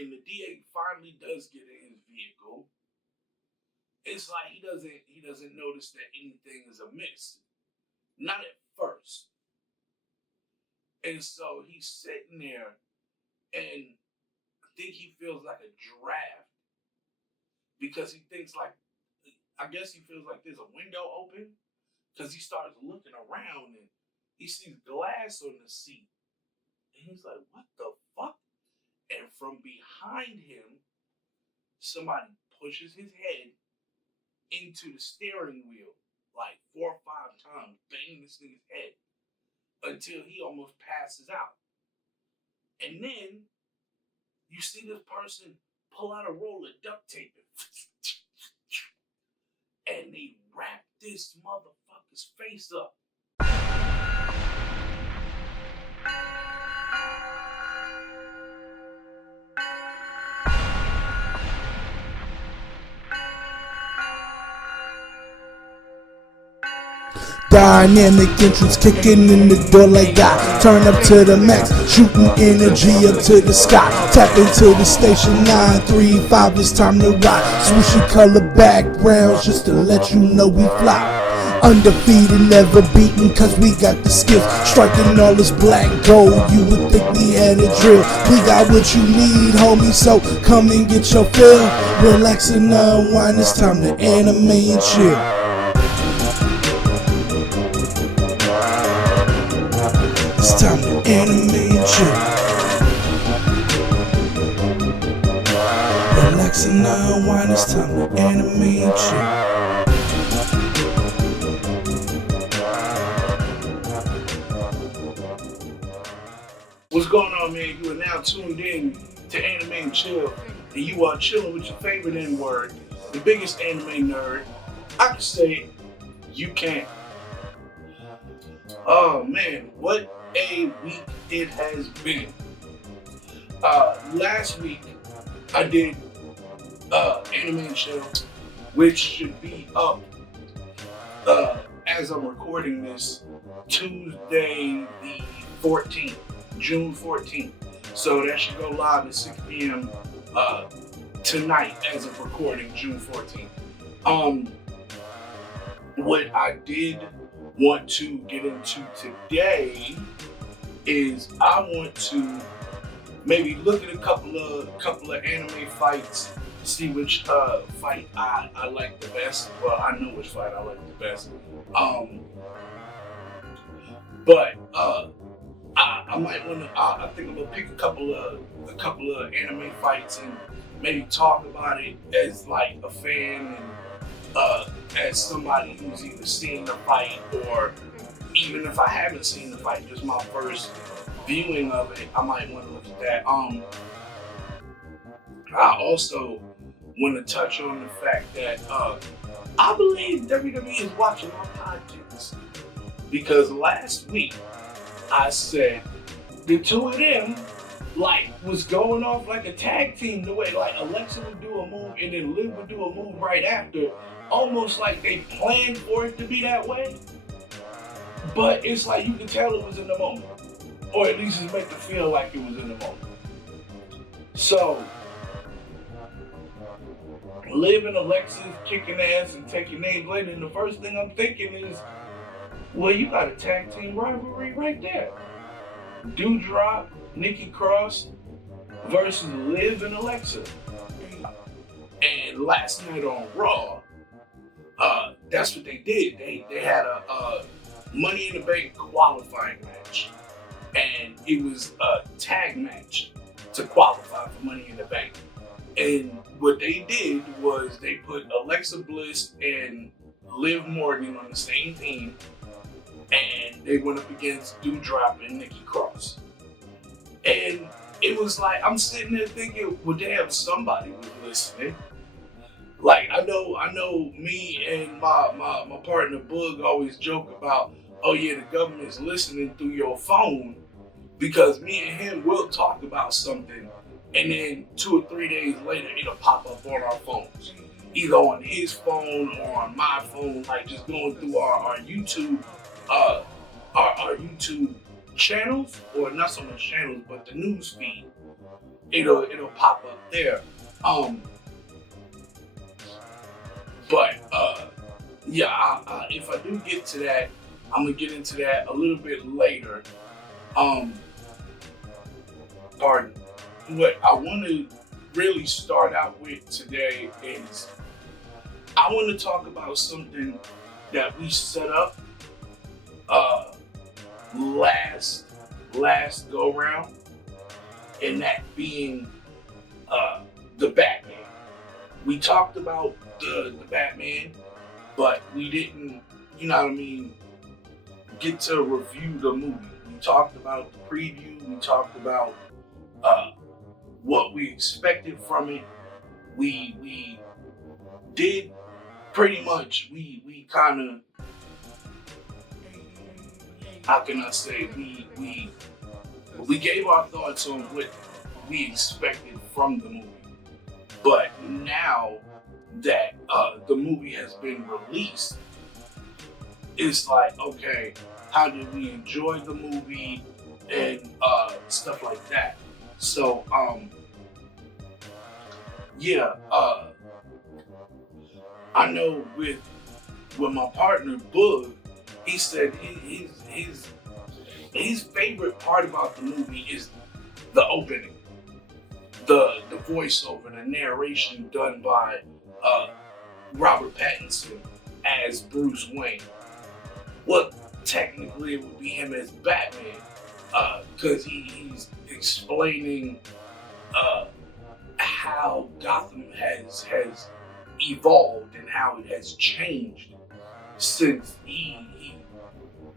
when the DA finally does get in his vehicle, it's like he doesn't notice that anything is amiss. Not at first. And so he's sitting there, and I think he feels like a draft because he thinks like, I guess he feels like there's a window open because he starts looking around and he sees glass on the seat. And he's like, what the fuck? And from behind him, somebody pushes his head into the steering wheel like 4 or 5 times, banging this nigga's head until he almost passes out. And then you see this person pull out a roll of duct tape and they wrap this motherfucker's face up. Dynamic entrance kicking in the door like that. Turn up to the max, shooting energy up to the sky. Tap into the station 935, it's time to ride. Swooshy color backgrounds just to let you know we fly. Undefeated, never beaten, cause we got the skills. Striking all this black gold, you would think we had a drill. We got what you need, homie, so come and get your fill. Relax and unwind, it's time to anime and chill. It's time to anime and chill. Relax and unwind, it's time to anime and chill. What's going on, man? You are now tuned in to Anime and Chill, and you are chilling with your favorite N-word, the biggest anime nerd. I can say it, you can't. Oh man, what a week it has been. Last week I did Anime and Chill, which should be up as I'm recording this Tuesday the 14th. June 14th. So that should go live at 6 p.m. Tonight as of recording, June 14th. What I did want to get into today is I want to maybe look at a couple of anime fights, see which fight I like the best. Well, I know which fight I like the best. But I might want to. I think I'm gonna pick a couple of anime fights and maybe talk about it as like a fan and as somebody who's either seen the fight or even if I haven't seen the fight, just my first viewing of it. I might want to look at that. I also want to touch on the fact that I believe WWE is watching my podcast because last week I said the two of them like was going off like a tag team, the way like Alexa would do a move and then Liv would do a move right after, almost like they planned for it to be that way. But it's like you can tell it was in the moment, or at least it's meant to feel like it was in the moment. So Liv and Alexa kicking ass and taking names later, and the first thing I'm thinking is, well, you got a tag team rivalry right there. Doudrop, Nikki Cross versus Liv and Alexa. And last night on Raw, that's what they did. They had a Money in the Bank qualifying match. And it was a tag match to qualify for Money in the Bank. And what they did was they put Alexa Bliss and Liv Morgan on the same team. And they went up against Doudrop and Nikki Cross. And it was like, I'm sitting there thinking, well damn, somebody was listening. Like, I know me and my partner Bug always joke about, oh yeah, the government's listening through your phone, because me and him will talk about something and then 2 or 3 days later it'll pop up on our phones. Either on his phone or on my phone, like just going through our YouTube our YouTube channels, or not so much channels, but the news feed. it'll pop up there. But yeah, if I do get to that, I'm gonna get into that a little bit later. Pardon. What I want to really start out with today is I want to talk about something that we set up last go round, and that being the Batman. We talked about the Batman, but we didn't, you know what I mean, get to review the movie. We talked about the preview. We talked about what we expected from it. We did pretty much. We kind of, how can I say, we gave our thoughts on what we expected from the movie. But now that the movie has been released, it's like, okay, how did we enjoy the movie and stuff like that. So I know with my partner Bug, he said his favorite part about the movie is the opening, the voiceover, the narration done by Robert Pattinson as Bruce Wayne. Well, technically it would be him as Batman, because he's explaining how Gotham has evolved and how it has changed since he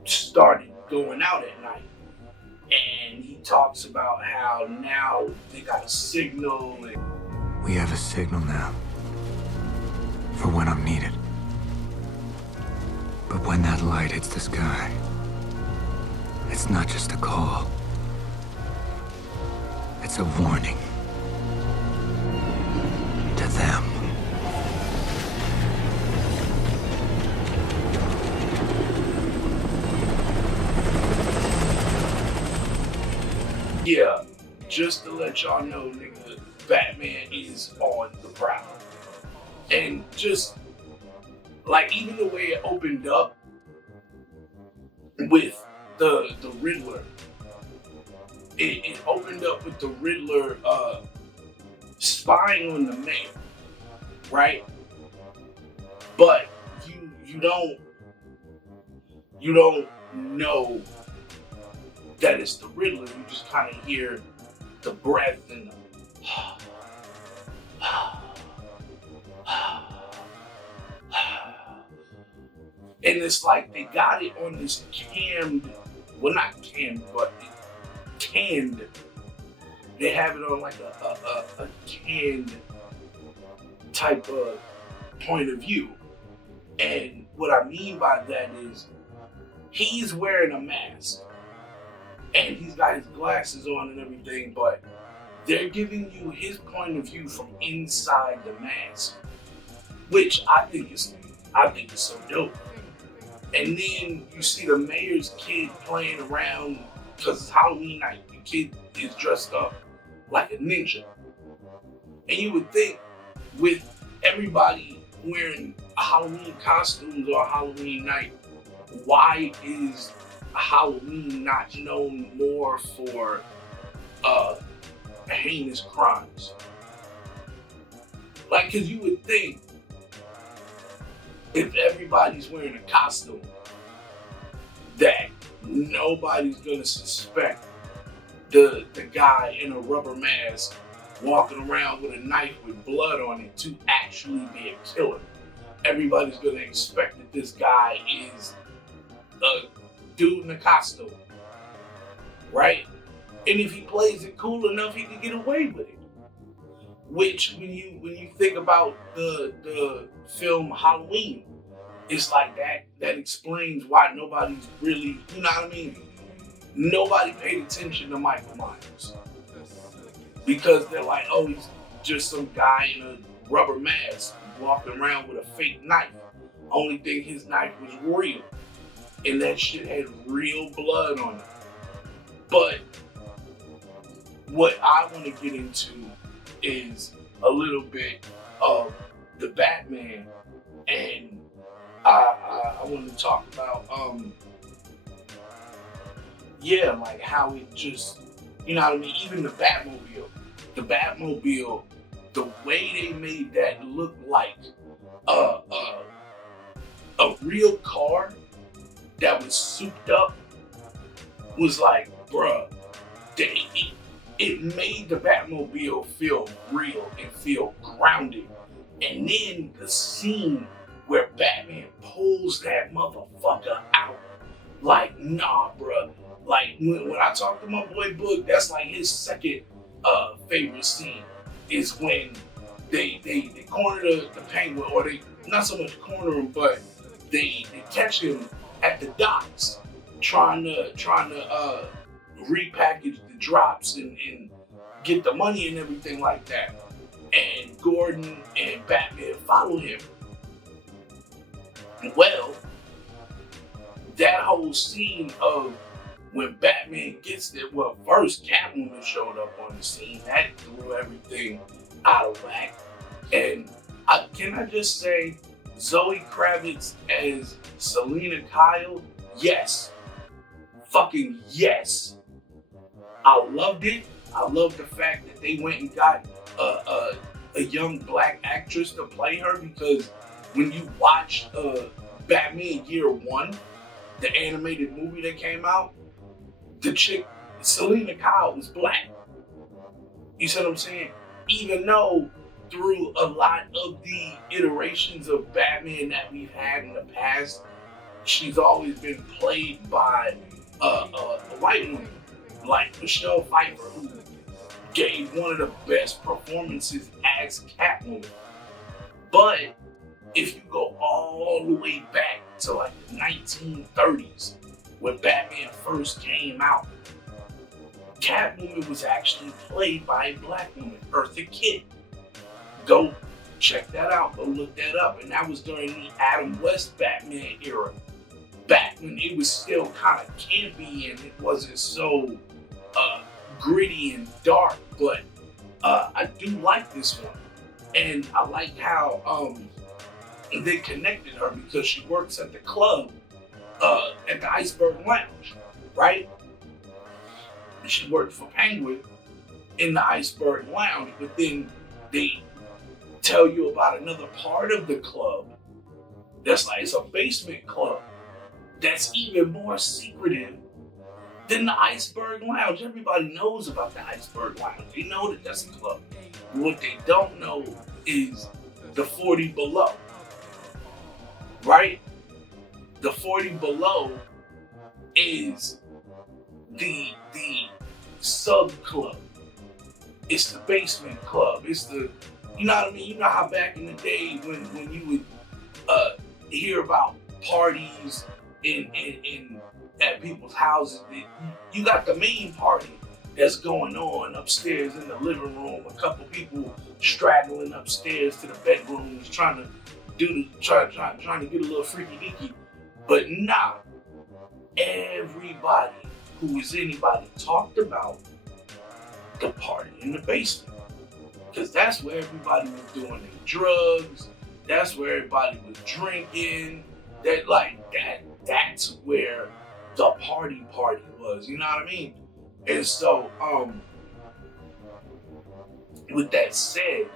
started going out at night. And he talks about how now they got a signal. We have a signal now for when I'm needed. But when that light hits the sky, it's not just a call. It's a warning to them. Yeah, just to let y'all know, nigga, Batman is on the prowl. And just, like, even the way it opened up with the Riddler, it opened up with the Riddler spying on the mayor, right? But you don't know that it's the Riddler. You just kind of hear the breath and the and it's like they got it on this canned, well, not canned, but canned. They have it on like a canned type of point of view. And what I mean by that is he's wearing a mask and he's got his glasses on and everything, but they're giving you his point of view from inside the mask, which I think is so dope. And then you see the mayor's kid playing around because it's Halloween night. The kid is dressed up like a ninja. And you would think with everybody wearing Halloween costumes or Halloween night, why is Halloween not known more for heinous crimes? Like, cause you would think if everybody's wearing a costume that nobody's gonna suspect the guy in a rubber mask walking around with a knife with blood on it to actually be a killer. Everybody's gonna expect that this guy is a dude in a costume, right? And if he plays it cool enough, he can get away with it. Which, when you think about the film Halloween, it's like that explains why nobody's really, you know what I mean? Nobody paid attention to Michael Myers. Because they're like, oh, he's just some guy in a rubber mask walking around with a fake knife. Only thing, his knife was real. And that shit had real blood on it. But what I want to get into is a little bit of the Batman, and I want to talk about like how it just, you know what I mean, even the Batmobile, the way they made that look like a real car that was souped up was like, bruh, it made the Batmobile feel real and feel grounded. And then the scene where Batman pulls that motherfucker out, like, nah, bruh. Like, when I talk to my boy Book, that's like his second favorite scene, is when they corner the Penguin, or they not so much corner him, but they catch him at the docks trying to repackage the drops and get the money and everything like that. And Gordon and Batman follow him. Well, that whole scene of when Batman gets there, well, first Catwoman showed up on the scene. That threw everything out of whack. And can I just say, Zoe Kravitz as Selena Kyle, yes. Fucking yes. I loved it. I love the fact that they went and got a young black actress to play her, because when you watch Batman Year One, the animated movie that came out, the chick, Selena Kyle, was black. You see what I'm saying? Even though through a lot of the iterations of Batman that we've had in the past, she's always been played by a white woman, like Michelle Pfeiffer, who gave one of the best performances as Catwoman. But if you go all the way back to like the 1930s, when Batman first came out, Catwoman was actually played by a black woman, Eartha Kitt. Go check that out, go look that up. And that was during the Adam West Batman era, back when it was still kind of campy and it wasn't so gritty and dark. But I do like this one, and I like how they connected her, because she works at the club at the Iceberg Lounge, right? She worked for Penguin in the Iceberg Lounge, but then they tell you about another part of the club that's like, it's a basement club that's even more secretive than the Iceberg Lounge. Everybody knows about the Iceberg Lounge. They know that that's a club. What they don't know is the 40 Below, right? The 40 Below is the sub club. It's the basement club. It's the, you know what I mean? You know how back in the day when you would hear about parties in at people's houses, you got the main party that's going on upstairs in the living room. A couple people straggling upstairs to the bedrooms, trying to get a little freaky deaky. But nah, everybody who was anybody talked about the party in the basement, because that's where everybody was doing their drugs. That's where everybody was drinking. That's where the party was. You know what I mean? And so, with that said,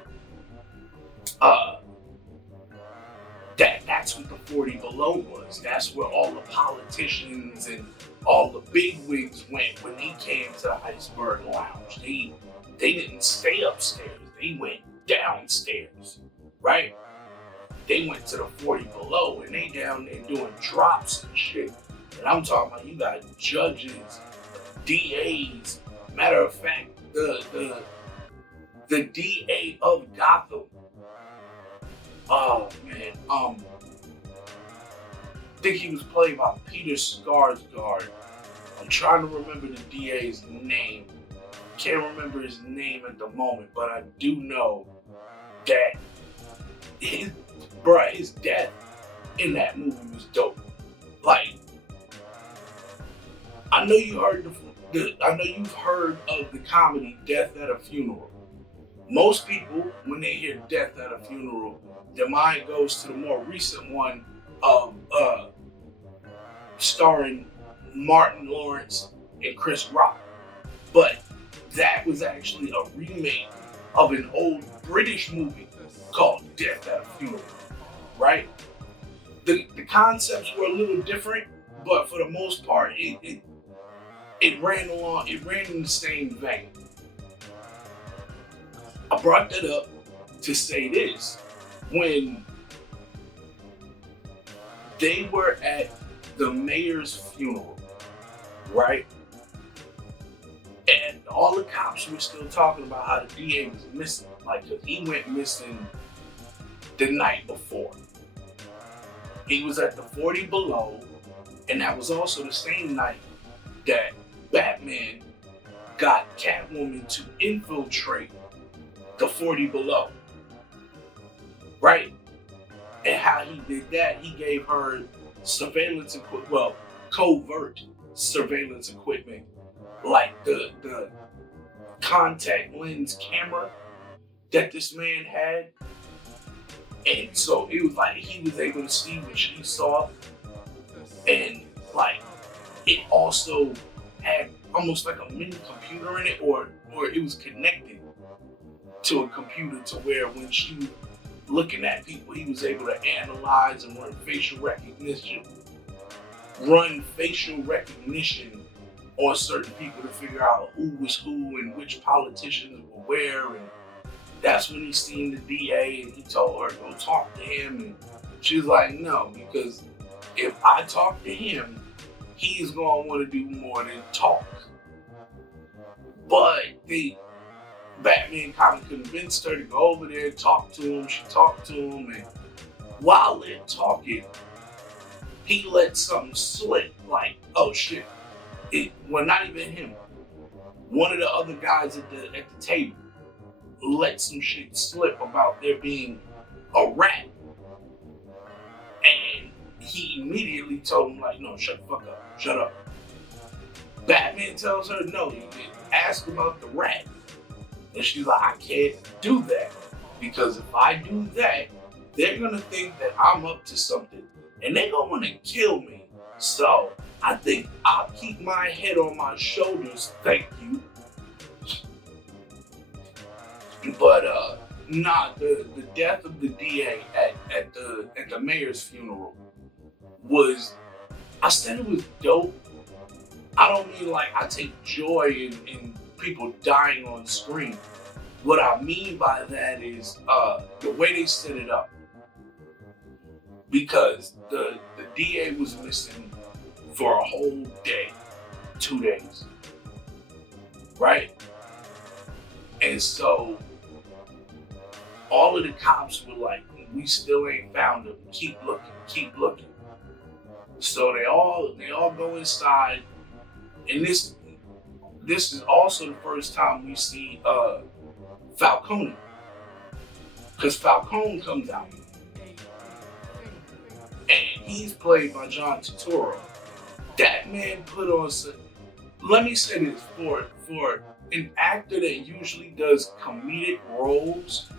that's what the 40 Below was. That's where all the politicians and all the bigwigs went when they came to the Iceberg Lounge. They didn't stay upstairs. They went downstairs, right? They went to the 40 Below, and they down there doing drops and shit. And I'm talking about, you got judges, DAs. Matter of fact, the DA of Gotham. Oh man, I think he was played by Peter Skarsgård. I'm trying to remember the DA's name. Can't remember his name at the moment, but I do know that his death in that movie was dope. Like, I know you heard I know you've heard of the comedy Death at a Funeral. Most people, when they hear Death at a Funeral, their mind goes to the more recent one of starring Martin Lawrence and Chris Rock. But that was actually a remake of an old British movie called Death at a Funeral, right? The concepts were a little different, but for the most part, it ran in the same vein. I brought that up to say this. When they were at the mayor's funeral, right? And all the cops were still talking about how the DA was missing. Like, 'cause he went missing the night before. He was at the 40 Below, and that was also the same night that Batman got Catwoman to infiltrate the 40 Below, right? And how he did that, he gave her surveillance equipment, well, covert surveillance equipment, like the contact lens camera that this man had. And so it was like he was able to see what she saw. And like it also had almost like a mini computer in it, or it was connected to a computer to where when she was looking at people, he was able to analyze and run facial recognition on certain people to figure out who was who and which politicians were where. And that's when he seen the DA and he told her, go talk to him. And she was like, no, because if I talk to him, he's going to want to do more than talk. But Batman kind of convinced her to go over there and talk to him. She talked to him, and while they're talking, he let something slip, like, oh shit. Well, not even him. One of the other guys at the table let some shit slip about there being a rat. And he immediately told him, like, no, shut the fuck up. Shut up. Batman tells her, no, you didn't ask about the rat. And she's like, I can't do that. Because if I do that, they're going to think that I'm up to something. And they're going to want to kill me. So I think I'll keep my head on my shoulders, thank you. But the death of the DA at the mayor's funeral was, I said it was dope. I don't mean like I take joy in people dying on screen. What I mean by that is the way they set it up. Because the DA was missing for a whole day, 2 days, right? And so all of the cops were like, we still ain't found him. Keep looking. So they all go inside, and this is also the first time we see Falcone, because Falcone comes out, and he's played by John Turturro. That man put on some. Let me say this, for an actor that usually does comedic roles,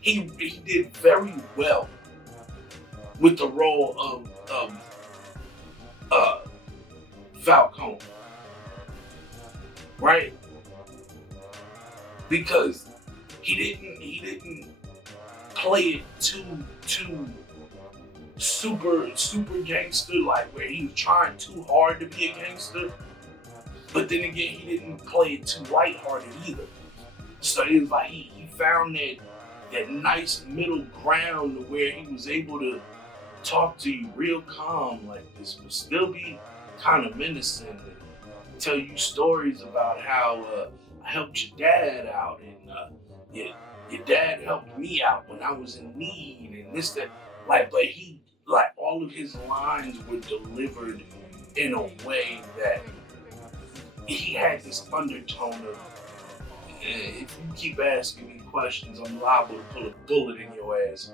he did very well with the role of Falcone, right? Because he didn't play it too super gangster, like where he was trying too hard to be a gangster. But then again, he didn't play it too lighthearted either. So it was like he found that nice middle ground where he was able to talk to you real calm like this, but still be kind of menacing and tell you stories about how I helped your dad out, and your dad helped me out when I was in need, and this, that. But he, all of his lines were delivered in a way that he had this undertone of, if you keep asking me questions, I'm liable to pull a bullet in your ass.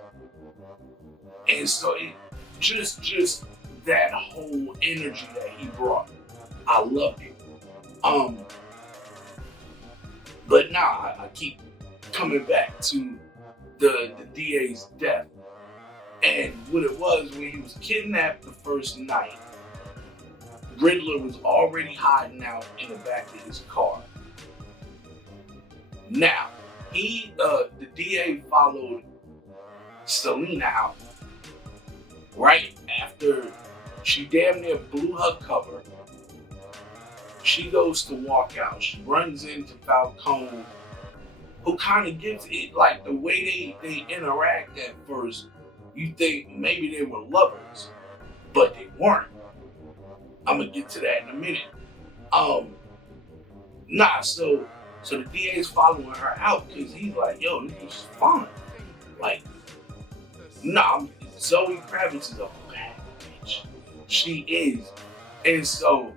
And so it just that whole energy that he brought, I loved it. Um, but nah, I keep coming back to the DA's death. And what it was, when he was kidnapped the first night, Riddler was already hiding out in the back of his car. Now, the DA followed Selena out right after she damn near blew her cover. She goes to walk out. She runs into Falcone, who kind of gives it, like, the way they interact at first, you think maybe they were lovers, but they weren't. I'm gonna get to that in a minute. So the DA's following her out because he's like, yo, this is fine. Like, Zoe Kravitz is a bad bitch. She is. And so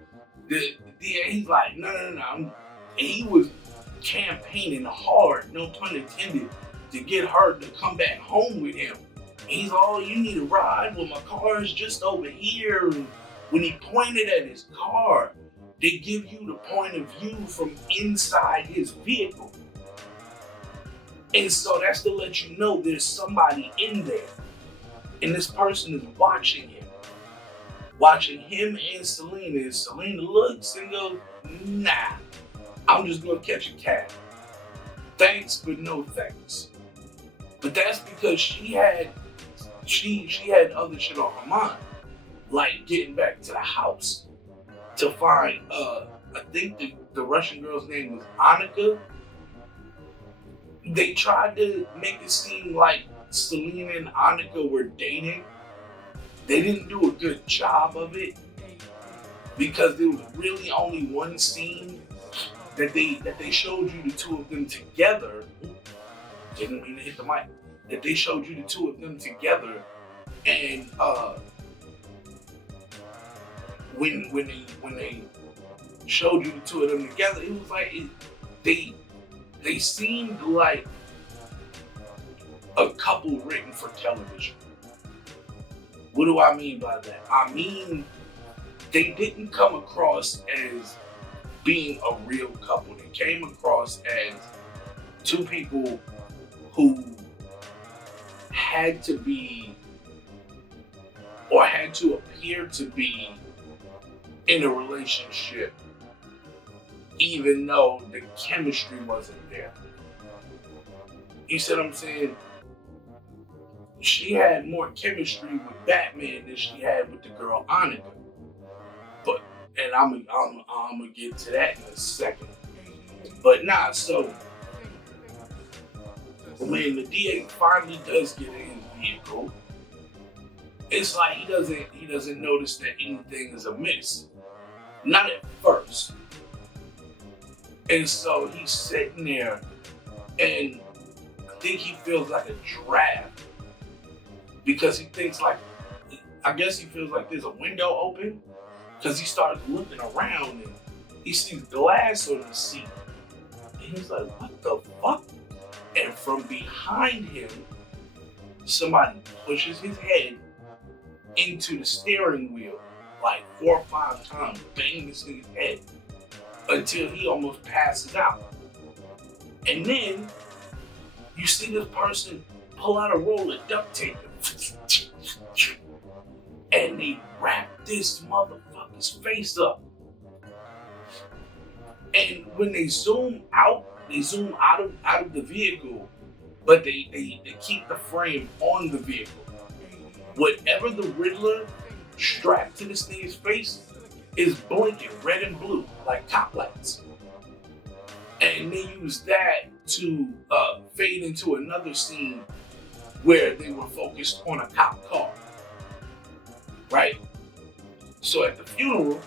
the DA, he's like, no. And he was campaigning hard, no pun intended, to get her to come back home with him. He's all, you need a ride? Well, my car is just over here. And when he pointed at his car, they give you the point of view from inside his vehicle. And so that's to let you know there's somebody in there. And this person is watching him. Watching him and Selena. And Selena looks and goes, nah, I'm just gonna catch a cab. Thanks, but no thanks. But that's because she had other shit on her mind. Like getting back to the house to find, I think the Russian girl's name was Annika. They tried to make it seem like Selena and Annika were dating. They didn't do a good job of it because there was really only one scene that they showed you the two of them together. Didn't mean to hit the mic. That they showed you the two of them together, and when they showed you the two of them together, it was like they seemed like a couple written for television. What do I mean by that? I mean, they didn't come across as being a real couple. They came across as two people who had to be, or had to appear to be, in a relationship, even though the chemistry wasn't there. You see what I'm saying? She had more chemistry with Batman than she had with the girl Annika. And I'm gonna get to that in a second. But so when the DA finally does get in his vehicle, it's like he doesn't notice that anything is amiss. Not at first. And so he's sitting there, and I think he feels like a draft because he thinks I guess he feels like there's a window open, because he started looking around and he sees glass on the seat. And he's like, what the fuck? And from behind him, somebody pushes his head into the steering wheel like 4 or 5 times, banging this nigga's head until he almost passes out. And then you see this person pull out a roll of duct tape and they wrap this motherfucker's face up. And when they zoom out of the vehicle, but they keep the frame on the vehicle. Whatever the Riddler strapped to this nigga's face is blinking red and blue like cop lights. And they use that to fade into another scene where they were focused on a cop car. Right? So at the funeral,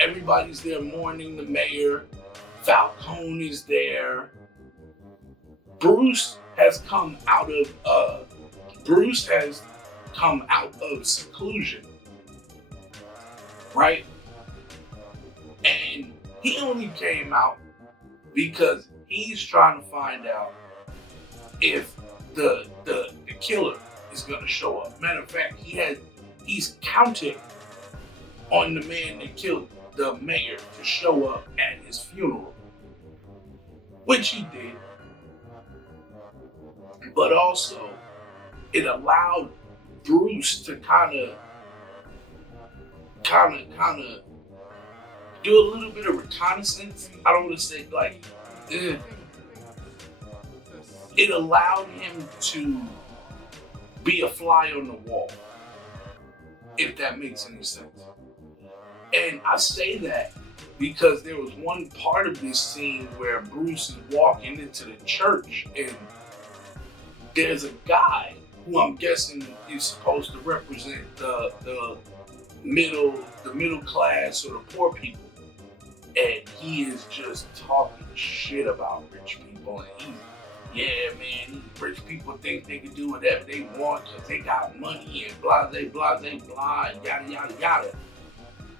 everybody's there mourning the mayor. Falcone is there. Bruce has come out of seclusion. Right? And he only came out because he's trying to find out if the killer is gonna show up. Matter of fact, he's counting on the man that killed the mayor to show up at his funeral, which he did. But also, it allowed Bruce to kind of do a little bit of reconnaissance. I don't want to say like, it allowed him to be a fly on the wall, if that makes any sense. And I say that because there was one part of this scene where Bruce is walking into the church and there's a guy who I'm guessing is supposed to represent the middle class or the poor people. And he is just talking shit about rich people. And yeah, man, these rich people think they can do whatever they want because they got money and blah, blah, blah, blah, and yada, yada, yada.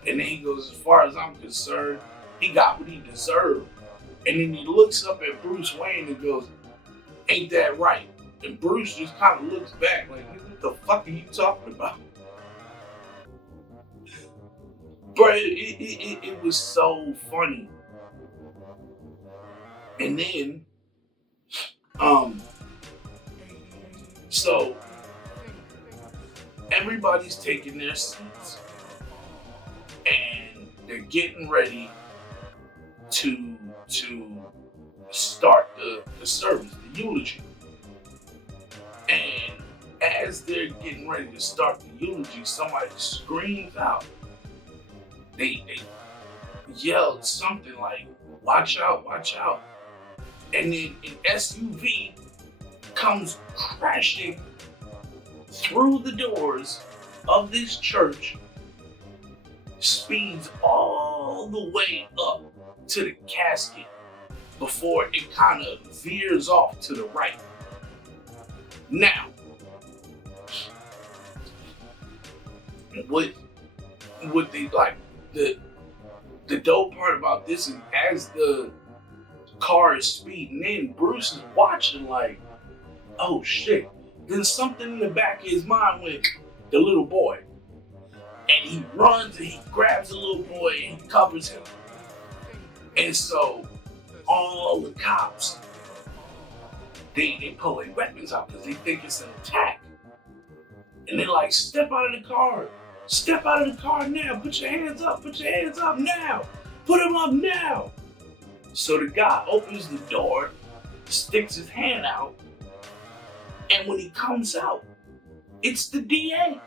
And then he goes, as far as I'm concerned, he got what he deserved. And then he looks up at Bruce Wayne and goes, ain't that right? And Bruce just kind of looks back like, what the fuck are you talking about? But it was so funny. And then, so everybody's taking their seats and they're getting ready to start the service, the eulogy. And as they're getting ready to start the eulogy, somebody screams out. They yelled something like, watch out, watch out. And then an SUV comes crashing through the doors of this church, speeds all the way up to the casket before it kind of veers off to the right. Now, what they like, the dope part about this is as the car is speeding in, Bruce is watching like, oh shit. Then something in the back of his mind went, the little boy. And he runs and he grabs the little boy and he covers him. And so all the cops, they pull their weapons out because they think it's an attack. And they're like, step out of the car. Step out of the car now. Put your hands up. Put your hands up now. Put them up now. So the guy opens the door, sticks his hand out, and when he comes out, it's the DA.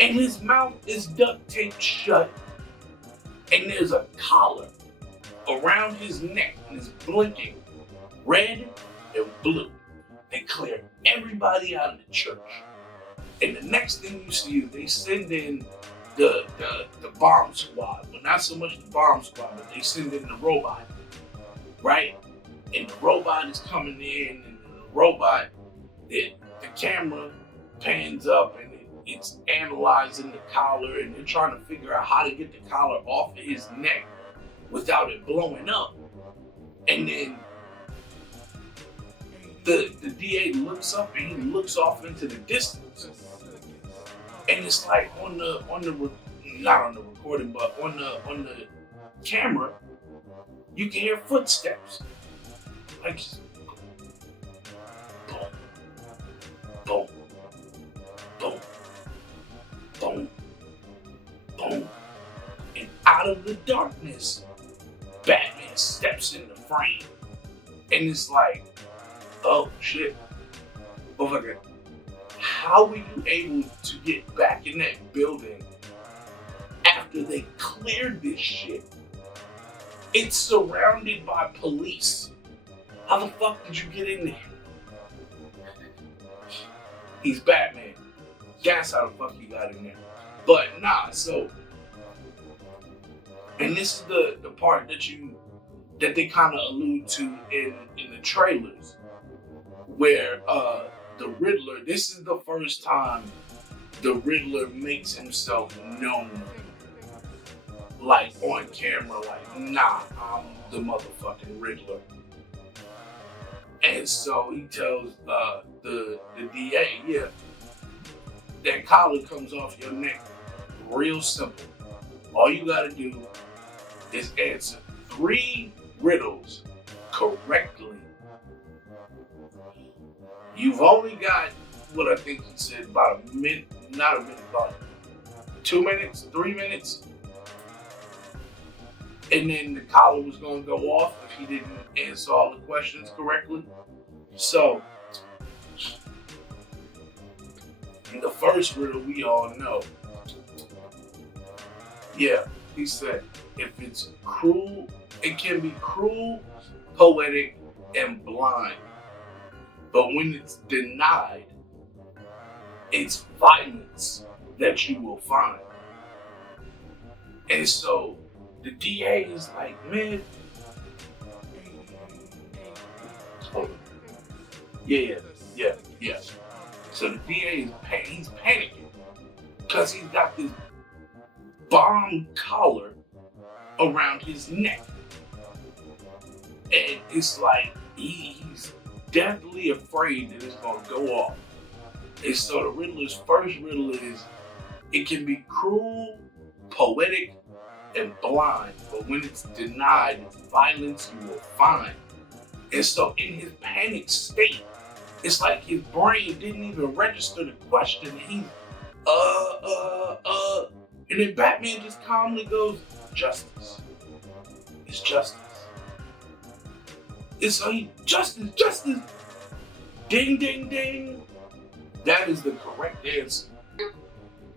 And his mouth is duct taped shut, and there's a collar around his neck, and it's blinking red and blue. They clear everybody out of the church. And the next thing you see is they send in the bomb squad. Well, not so much the bomb squad, but they send in the robot, right? And the robot is coming in, and the robot, the camera pans up, and it's analyzing the collar, and they're trying to figure out how to get the collar off of his neck without it blowing up. And then the DA looks up and he looks off into the distance. And it's like on the not on the recording, but on the camera, you can hear footsteps. Like boom, boom, boom, boom, boom. And out of the darkness, Batman steps in the frame. And it's like, oh shit. Motherfucker, how were you able to get back in that building after they cleared this shit? It's surrounded by police. How the fuck did you get in there? He's Batman. That's how the fuck you got in there. But nah, so, and this is the part that they kind of allude to in the trailers, where the Riddler, this is the first time the Riddler makes himself known, like on camera, like, nah, I'm the motherfucking Riddler. And so he tells the DA, yeah, that collar comes off your neck real simple. All you gotta do is answer 3 riddles correctly. You've only got what I think he said about a minute, not a minute, about 2 minutes, 3 minutes. And then the collar was going to go off if he didn't answer all the questions correctly. So, the first riddle we all know. Yeah, he said, if it's cruel, it can be cruel, poetic, and blind. But when it's denied, it's violence that you will find. And so the DA is like, man, yeah. So the DA is he's panicking because he's got this bomb collar around his neck. And it's like he's deathly afraid that it's gonna go off. And so the riddler's first riddle is, it can be cruel, poetic, and blind, but when it's denied, it's violence you will find. And so in his panic state, it's like his brain didn't even register the question. And he's, and then Batman just calmly goes, justice. It's justice. And so he, justice. Ding, ding, ding. That is the correct answer.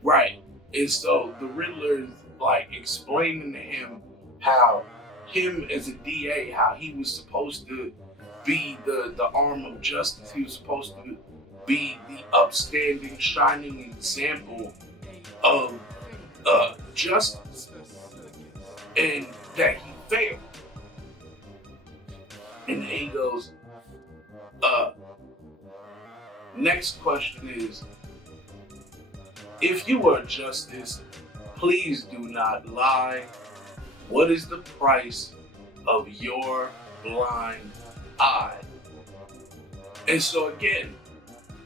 Right. And so the Riddler is like explaining to him how him as a DA, how he was supposed to be the arm of justice. He was supposed to be the upstanding, shining example of justice. And that he failed. And then he goes, next question is, if you are justice, please do not lie. What is the price of your blind eye? And so again,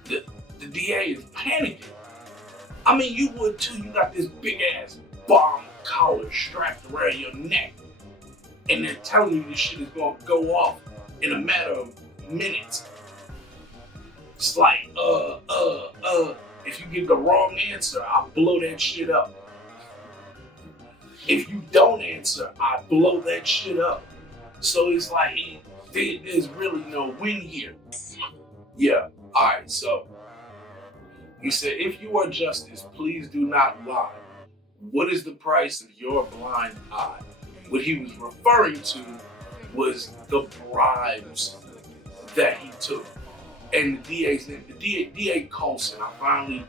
the DA is panicking. I mean, you would too. You got this big ass bomb collar strapped around your neck, and they're telling you this shit is gonna go off in a matter of minutes. It's like, if you give the wrong answer, I'll blow that shit up. If you don't answer, I blow that shit up. So it's like, there's really no win here. Yeah, alright, so he said, if you are justice, please do not lie. What is the price of your blind eye? What he was referring to was the bribes that he took. And the DA's name, the DA Coulson. I finally,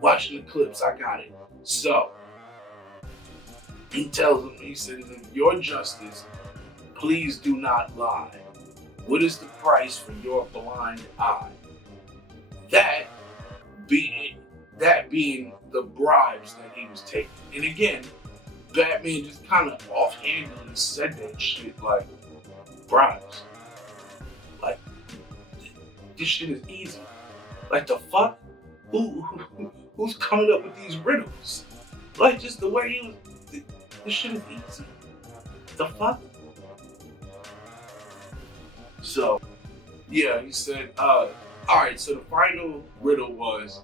watching the clips, I got it. So, he tells him, he says, if your justice, please do not lie. What is the price for your blind eye? That being the bribes that he was taking. And again, Batman just kind of offhandedly said that shit like, bribes. Like, this shit is easy. Like, the fuck? Who's coming up with these riddles? Like, just the way he was, this shit is easy. The fuck? So, yeah, he said, alright, so the final riddle was,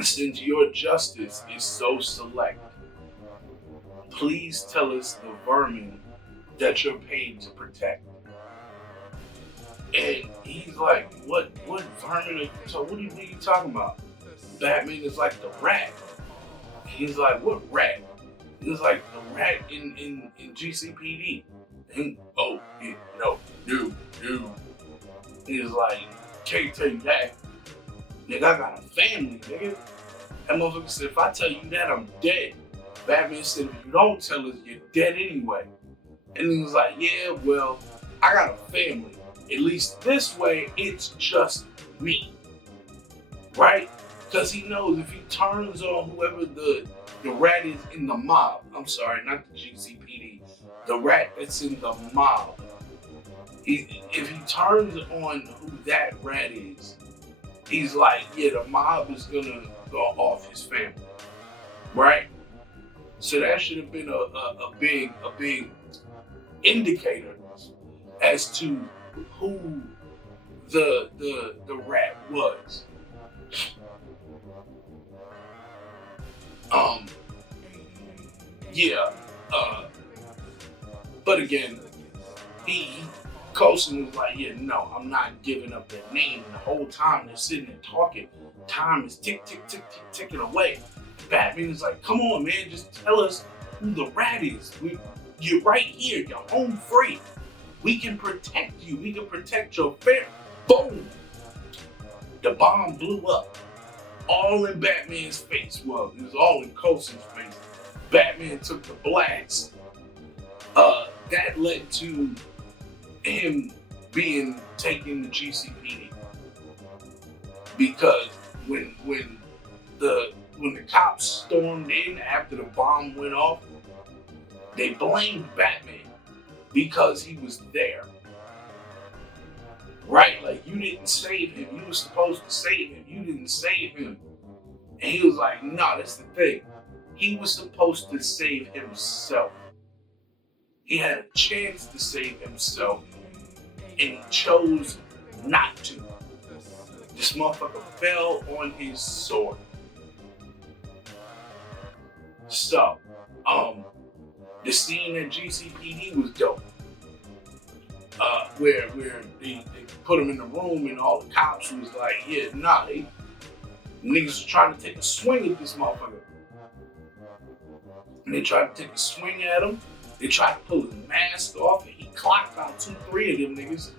since your justice is so select, please tell us the vermin that you're paid to protect. And he's like, what vermin are you, so what are you talking about? Batman is like the rat. He's like, what rat? He's like the rat in GCPD. And, oh, yeah, no. He's like, can't tell you that. Nigga, I got a family, nigga. That motherfucker said, if I tell you that, I'm dead. Batman said, if you don't tell us, you're dead anyway. And he was like, yeah, well, I got a family. At least this way, it's just me. Right? Because he knows if he turns on whoever the rat is in the mob, I'm sorry, not the GCPD, the rat that's in the mob, if he turns on who that rat is, he's like, yeah, the mob is gonna go off his family, right? So that should have been a big indicator as to who the rat was. Yeah. But again, Coulson was like, yeah, no, I'm not giving up that name. And the whole time they're sitting there talking, time is ticking away. Batman is like, come on, man, just tell us who the rat is. You're right here. You're home free. We can protect you. We can protect your family. Boom. The bomb blew up. All in Batman's face. Well, it was all in Coulson's face. Batman took the blast. That led to him being taken to GCPD. Because when the cops stormed in after the bomb went off, they blamed Batman because he was there. Right? Like, you didn't save him. You were supposed to save him. You didn't save him. And he was like, no, that's the thing. He was supposed to save himself. He had a chance to save himself, and he chose not to. This motherfucker fell on his sword. So, the scene at GCPD was dope. Where they put him in the room and all the cops was like, yeah, nah, niggas was trying to take a swing at this motherfucker. And they tried to take a swing at him. They tried to pull his mask off, and he clocked out 2-3 of them niggas.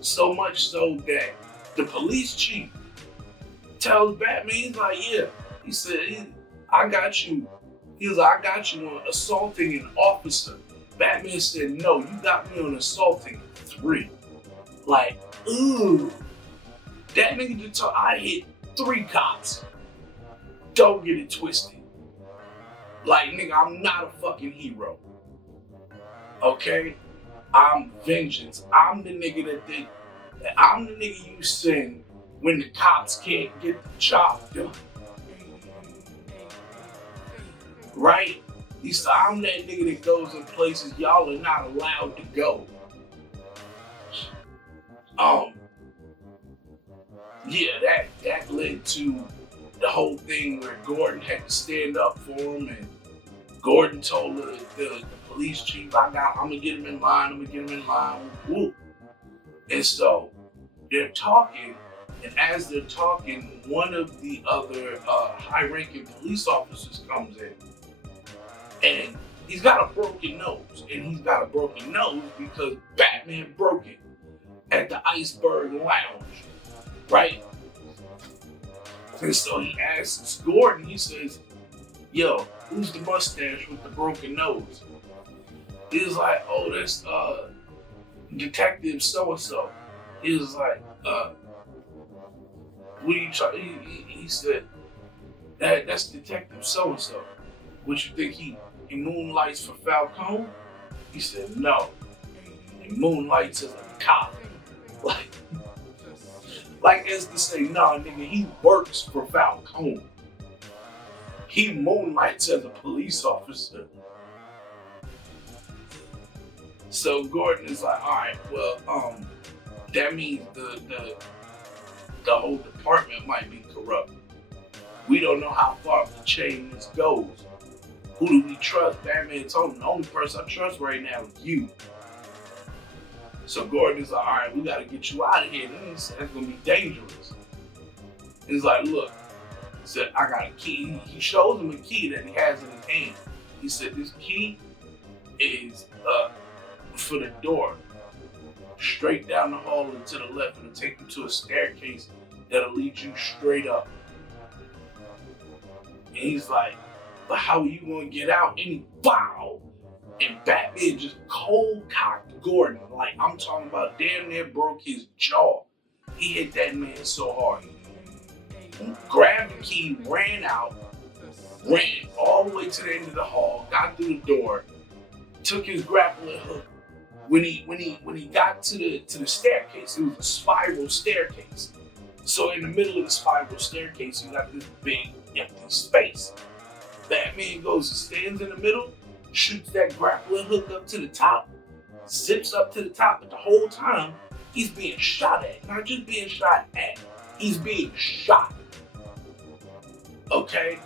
So much so that the police chief tells Batman, he's like, yeah. He said, I got you. He was like, I got you on assaulting an officer. Batman said, no, you got me on assaulting 3. Like, ooh. That nigga just told, I hit 3 cops. Don't get it twisted. Like, nigga, I'm not a fucking hero. Okay? I'm vengeance. I'm the nigga I'm the nigga you send when the cops can't get the job done. Right? He said, I'm that nigga that goes in places y'all are not allowed to go. Yeah, that led to the whole thing where Gordon had to stand up for him, and Gordon told the police chief, I'm gonna get him in line, whoop. And so they're talking, and as they're talking, one of the other high-ranking police officers comes in, and he's got a broken nose, because Batman broke it at the Iceberg Lounge, right? And so he asks Gordon, he says, yo, who's the mustache with the broken nose? He's like, oh, that's Detective so-and-so. He was like, what are you trying? He said, that's Detective so-and-so. What you think he moonlights for Falcone? He said, no. He moonlights as a cop. Like as to say, nah, nigga, he works for Falcone. He moonlights as a police officer. So Gordon is like, all right, well, that means the whole department might be corrupt. We don't know how far up the chain this goes. Who do we trust? Batman told him, the only person I trust right now is you. So Gordon is like, all right, we got to get you out of here. That's going to be dangerous. He's like, look, he said, I got a key. He shows him a key that he has in his hand. He said, this key is for the door. Straight down the hall and to the left. It'll take you to a staircase that'll lead you straight up. And he's like, but how are you going to get out? And he, wow. And Batman just cold-cocked Gordon. Like, I'm talking about damn near broke his jaw. He hit that man so hard. He grabbed the key, ran out, ran all the way to the end of the hall, got through the door, took his grappling hook. When he got to the staircase, it was a spiral staircase. So in the middle of the spiral staircase, you got this big empty space. Batman goes and stands in the middle, shoots that grappling hook up to the top, zips up to the top, but the whole time he's being shot at. Not just being shot at, he's being shot. Okay?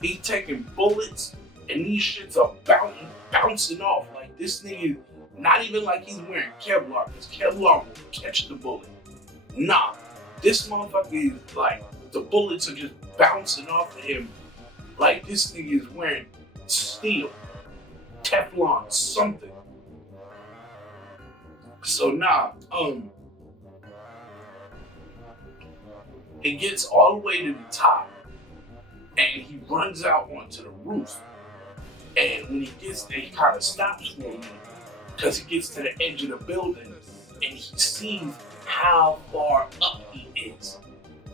He's taking bullets and these shits are bouncing off. Like this nigga, not even like he's wearing Kevlar, because Kevlar will catch the bullet. Nah, this motherfucker is like, the bullets are just bouncing off of him like this nigga is wearing steel, Teflon, something. So nah, he gets all the way to the top and he runs out onto the roof. And when he gets there, he kind of stops for a minute because he gets to the edge of the building and he sees how far up he is.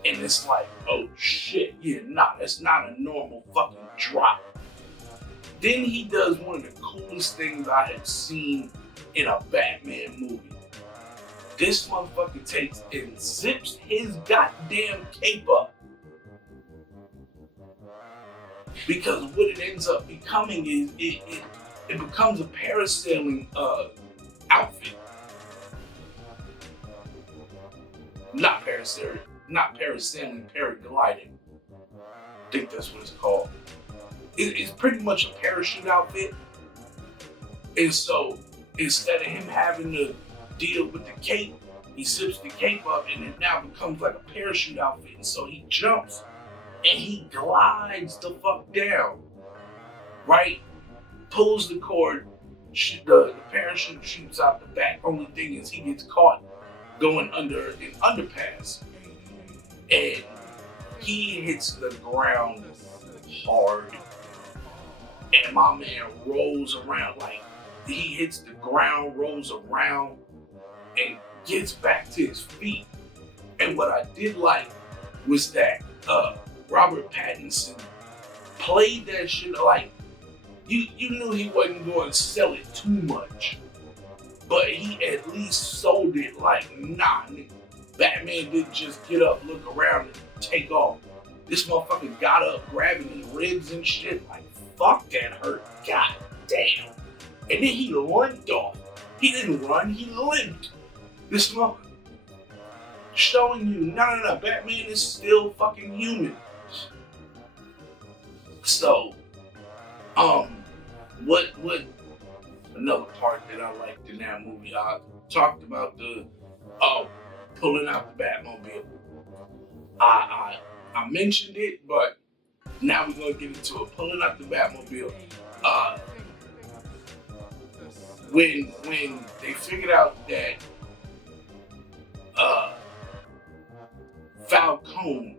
And it's like, oh shit, yeah, nah, that's not a normal fucking drop. Then he does one of the coolest things I have seen in a Batman movie. This motherfucker takes and zips his goddamn cape up. Because what it ends up becoming is it becomes a parasailing outfit. Not parasailing, paragliding. I think that's what it's called. It's pretty much a parachute outfit. And so instead of him having to deal with the cape, he zips the cape up and it now becomes like a parachute outfit. And so he jumps and he glides the fuck down, right? Pulls the cord, the parachute shoots out the back. Only thing is he gets caught going under an underpass. And he hits the ground hard. And my man rolls around, like he hits the ground, rolls around, and gets back to his feet. And what I did like was that Robert Pattinson played that shit like you knew he wasn't going to sell it too much, but he at least sold it like, nah, nigga, Batman didn't just get up, look around, and take off. This motherfucker got up, grabbing his ribs and shit, like, fuck, that hurt, god damn. And then he limped off. He didn't run, he limped. This motherfucker showing you, no, Batman is still fucking human. So, what another part that I liked in that movie, I talked about the pulling out the Batmobile. I mentioned it, but now we're gonna get into it. Pulling out the Batmobile. When they figured out that Falcone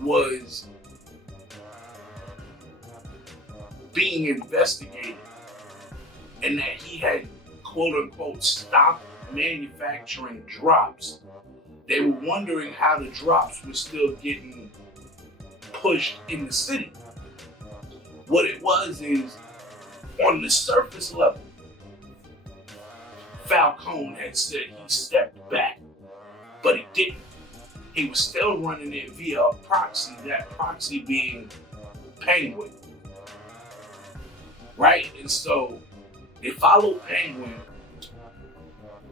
was being investigated and that he had quote unquote stopped manufacturing drops, they were wondering how the drops were still getting pushed in the city. What it was is, on the surface level, Falcone had said he stepped back, but he didn't. He was still running it via a proxy, that proxy being Penguin. Right? And so they followed Penguin.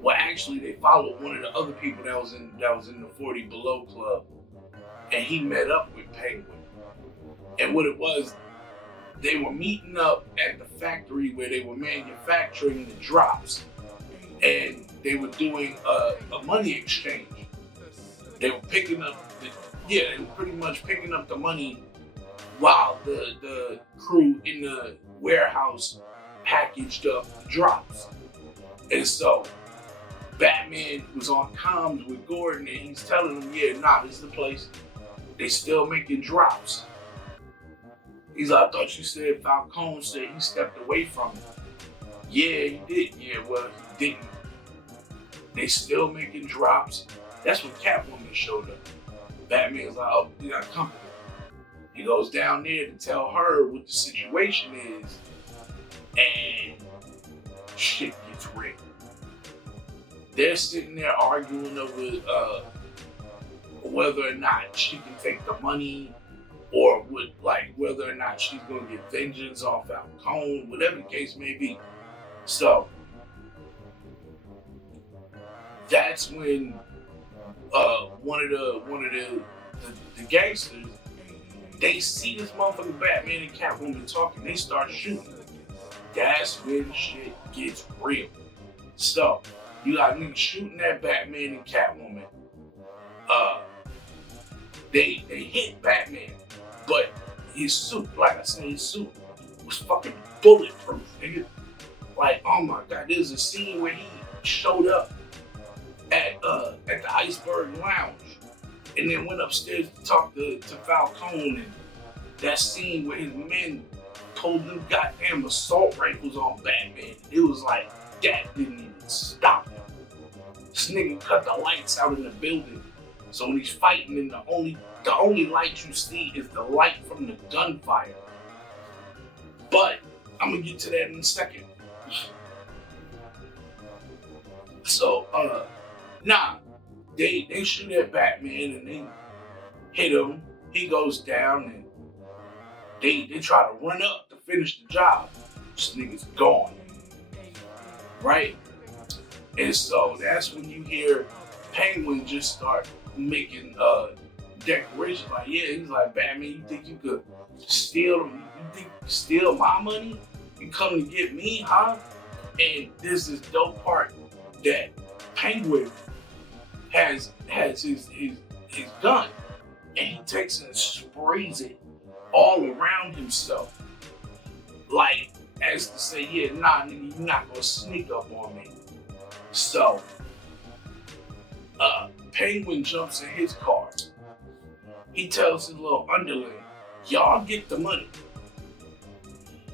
Well, actually, they followed one of the other people that was in the 40 Below Club, and he met up with Penguin. And what it was, they were meeting up at the factory where they were manufacturing the drops, and they were doing a money exchange. They were picking up, they were pretty much picking up the money while the crew in the warehouse packaged up the drops. And so Batman was on comms with Gordon and he's telling him, yeah, nah, this is the place. They still making drops. He's like, I thought you said Falcone said he stepped away from it. Yeah, he did. Yeah, well, he didn't. They still making drops. That's when Catwoman showed up. Batman's like, oh, we got company. He goes down there to tell her what the situation is, and shit gets rigged. They're sitting there arguing over whether or not she can take the money or with like whether or not she's gonna get vengeance on Falcone, whatever the case may be. So that's when one of the gangsters, they see this motherfucking Batman and Catwoman talking, they start shooting. That's when shit gets real. So you got niggas shooting at Batman and Catwoman. They hit Batman, but his suit, like I said, his suit was fucking bulletproof, nigga. Like, oh my god, there's a scene where he showed up at the Iceberg Lounge and then went upstairs to talk to Falcone, and that scene where his men pulled them goddamn assault rifles on Batman. It was like, that didn't even stop him. This nigga cut the lights out in the building. So when he's fighting, and the only light you see is the light from the gunfire. But I'm gonna get to that in a second. So they shoot at Batman and they hit him. He goes down and they try to run up to finish the job. This nigga's gone. Right? And so that's when you hear Penguin just start making declarations like, yeah, he's like, Batman, you think you could steal my money? You come to get me, huh? And there's this dope part that Penguin has his gun, and he takes and sprays it all around himself, like as to say, yeah, nah, nigga, you're not gonna sneak up on me. So Penguin jumps in his car. He tells his little underling, y'all get the money.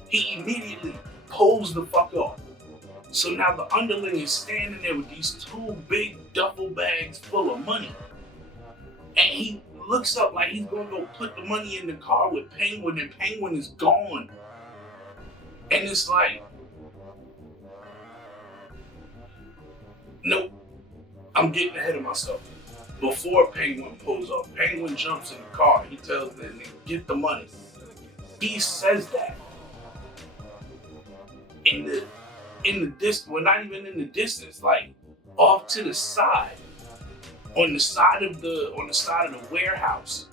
He immediately pulls the fuck off. So now the underling is standing there with these two big duffel bags full of money. And he looks up like he's gonna go put the money in the car with Penguin, and Penguin is gone. And it's like, nope, I'm getting ahead of myself. Before Penguin pulls up, Penguin jumps in the car. He tells that nigga, get the money. He says that in the distance, well, not even in the distance, like off to the side, on the side of the warehouse.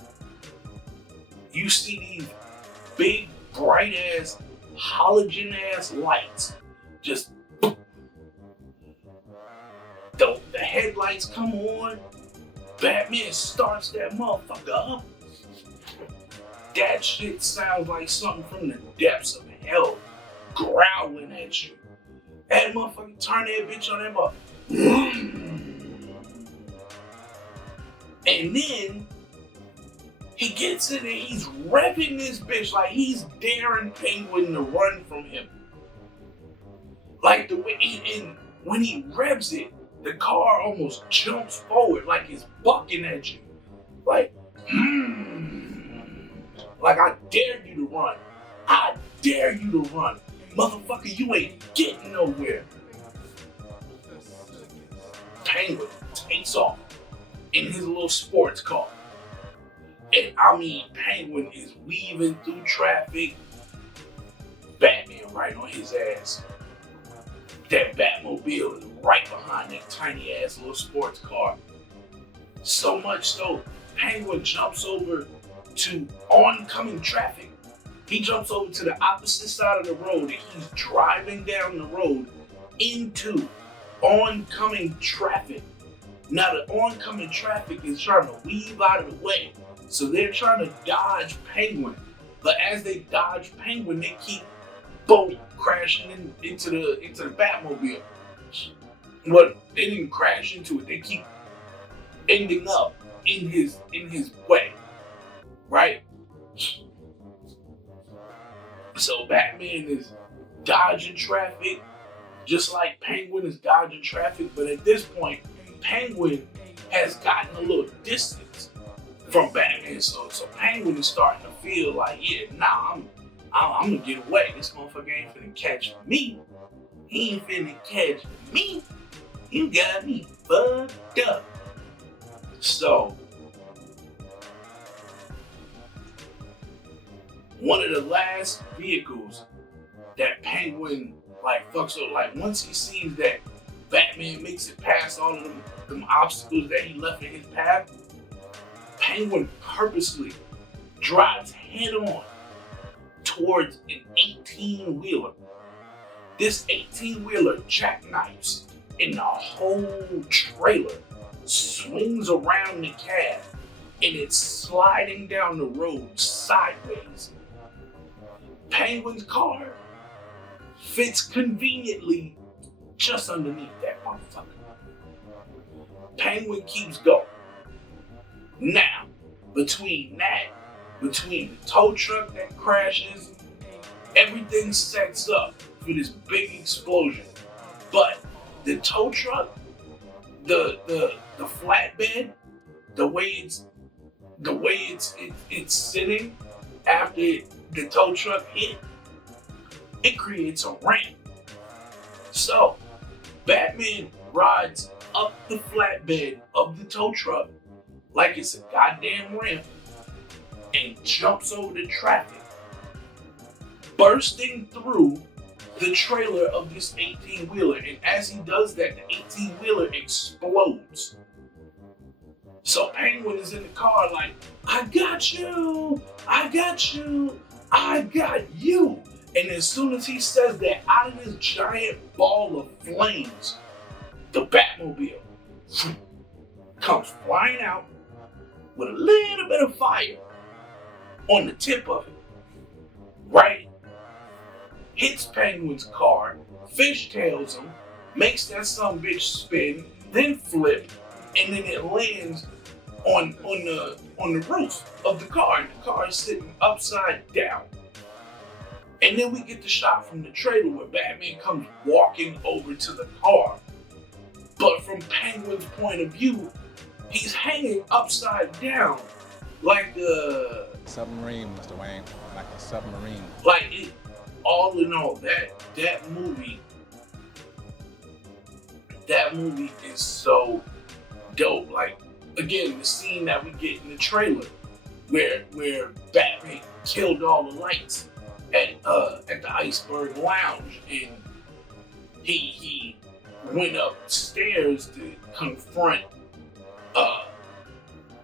You see these big, bright ass, halogen ass lights. Just the headlights come on. Batman starts that motherfucker up. That shit sounds like something from the depths of hell growling at you. That motherfucker turn that bitch on that motherfucker. And then he gets in and he's revving this bitch like he's daring Penguin to run from him. Like the way, when he revs it, the car almost jumps forward like it's bucking at you. Like, like I dare you to run. I dare you to run. Motherfucker, you ain't getting nowhere. Penguin takes off in his little sports car. And I mean, Penguin is weaving through traffic. Batman right on his ass. That Batmobile is right behind that tiny ass little sports car. So much so, Penguin jumps over to oncoming traffic. He jumps over to the opposite side of the road and he's driving down the road into oncoming traffic. Now the oncoming traffic is trying to weave out of the way. So they're trying to dodge Penguin. But as they dodge Penguin, they keep boom crashing into the Batmobile. But they didn't crash into it. They keep ending up in his way. Right? So Batman is dodging traffic just like Penguin is dodging traffic, but at this point, Penguin has gotten a little distance from Batman, so Penguin is starting to feel like, yeah, nah, I'm gonna get away. This motherfucker ain't finna catch me. He ain't finna catch me. You got me fucked up. So one of the last vehicles that Penguin fucks up. Once he sees that Batman makes it past all of them obstacles that he left in his path, Penguin purposely drives head on towards an 18-wheeler. This 18-wheeler jackknifes, and the whole trailer swings around the cab, and it's sliding down the road sideways. Penguin's car fits conveniently just underneath that motherfucker. Penguin keeps going. Now, between the tow truck that crashes, everything sets up for this big explosion. But the tow truck, the flatbed, the way it's sitting after the tow truck hit, it creates a ramp. So Batman rides up the flatbed of the tow truck like it's a goddamn ramp and jumps over the traffic, bursting through the trailer of this 18-wheeler. And as he does that, the 18-wheeler explodes. So Penguin is in the car like, I got you, I got you, I got you. And as soon as he says that, out of this giant ball of flames, the Batmobile comes flying out with a little bit of fire on the tip of it, right? Hits Penguin's car, fishtails him, makes that son bitch spin, then flip, and then it lands on the roof of the car, and the car is sitting upside down. And then we get the shot from the trailer where Batman comes walking over to the car. But from Penguin's point of view, he's hanging upside down like a submarine, Mr. Wayne, like a submarine. All in all, that movie is so dope. Again, the scene that we get in the trailer where Batman killed all the lights at the Iceberg Lounge, and he went upstairs to confront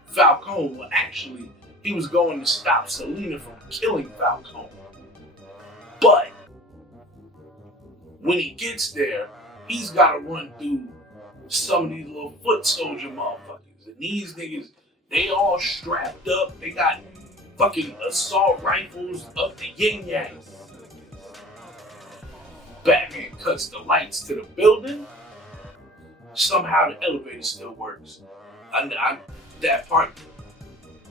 Falcone. Well, actually, he was going to stop Selina from killing Falcone. But when he gets there, he's got to run through some of these little foot soldier motherfuckers. And these niggas, they all strapped up. They got fucking assault rifles up the yin-yang. Batman cuts the lights to the building. Somehow the elevator still works. That part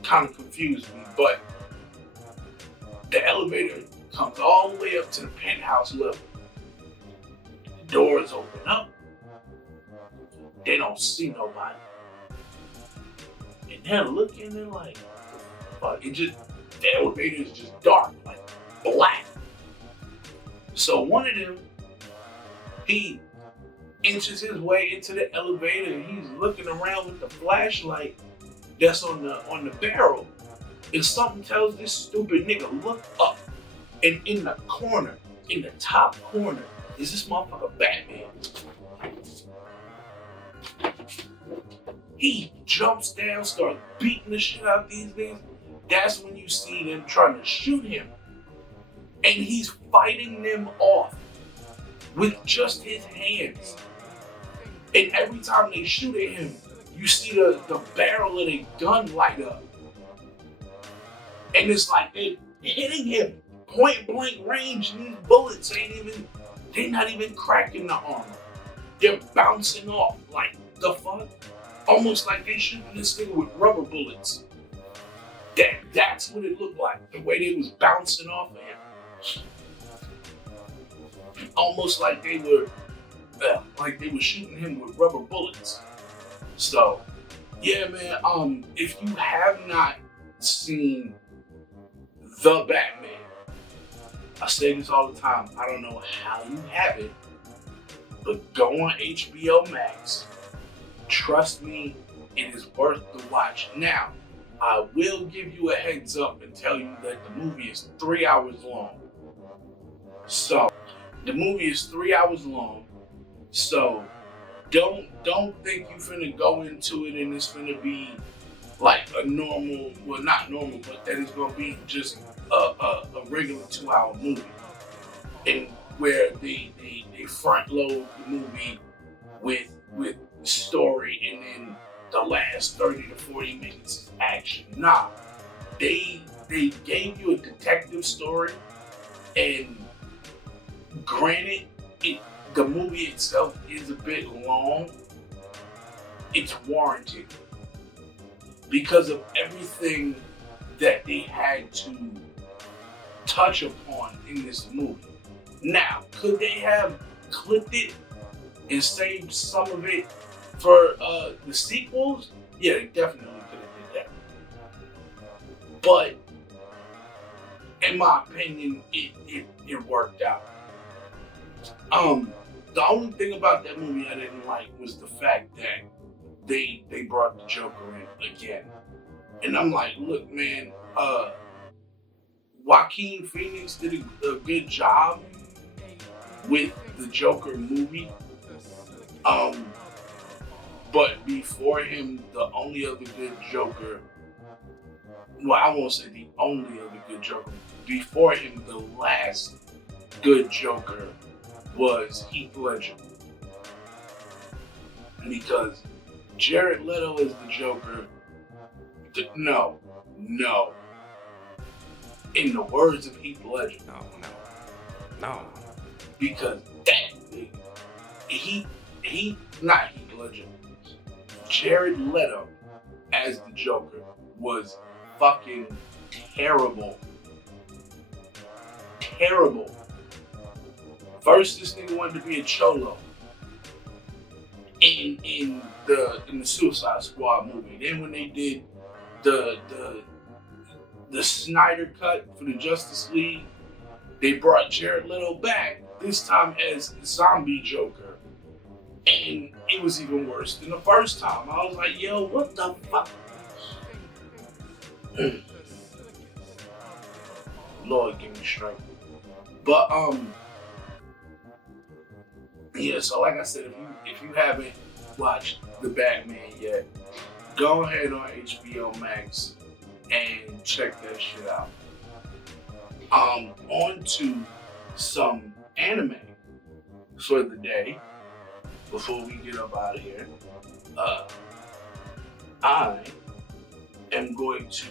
kind of confused me, but the elevator comes all the way up to the penthouse level. The doors open up. They don't see nobody. And they're looking and like, fuck, the elevator is just dark, like black. So one of them, he inches his way into the elevator and he's looking around with the flashlight that's on the barrel. And something tells this stupid nigga, look up. And in the corner, in the top corner, is this motherfucker Batman. He jumps down, starts beating the shit out of these niggas. That's when you see them trying to shoot him. And he's fighting them off with just his hands. And every time they shoot at him, you see the barrel of their gun light up. And it's like they're hitting him point blank range, and these bullets they're not even cracking the armor. They're bouncing off. Like, the fuck? Almost like they shooting this thing with rubber bullets. That's what it looked like, the way they was bouncing off of him. Almost like they were shooting him with rubber bullets. So, yeah, man, if you have not seen The Batman, I say this all the time, I don't know how you have it, but go on HBO Max. Trust me, it is worth the watch. Now, I will give you a heads up and tell you that the movie is 3 hours long. So the movie is 3 hours long. So don't think you finna go into it and it's finna be like a normal, well not normal, but that it's gonna be just a regular 2 hour movie. And where they front load the movie with story and then the last 30 to 40 minutes is action. Nah. They gave you a detective story, and granted the movie itself is a bit long. It's warranted because of everything that they had to touch upon in this movie. Now, could they have clipped it and saved some of it for the sequels? Yeah, they definitely could have did that. But in my opinion, it worked out. The only thing about that movie I didn't like was the fact that they brought the Joker in again. And I'm like, look, man, Joaquin Phoenix did a good job with the Joker movie. But before him, the only other good Joker, well, I won't say the only other good Joker, before him, the last good Joker was Heath Ledger. Because Jared Leto as the Joker, no. In the words of Heath Ledger. No. Because that, not Heath Ledger, Jared Leto as the Joker was fucking terrible. Terrible. First, this nigga wanted to be a cholo in the Suicide Squad movie. Then when they did the Snyder cut for the Justice League, they brought Jared Leto back, this time as zombie Joker. And it was even worse than the first time. I was like, yo, what the fuck? Lord, give me strength. But, yeah, so like I said, if you haven't watched The Batman yet, go ahead on HBO Max and check that shit out. On to some anime for the day. Before we get up out of here, I am going to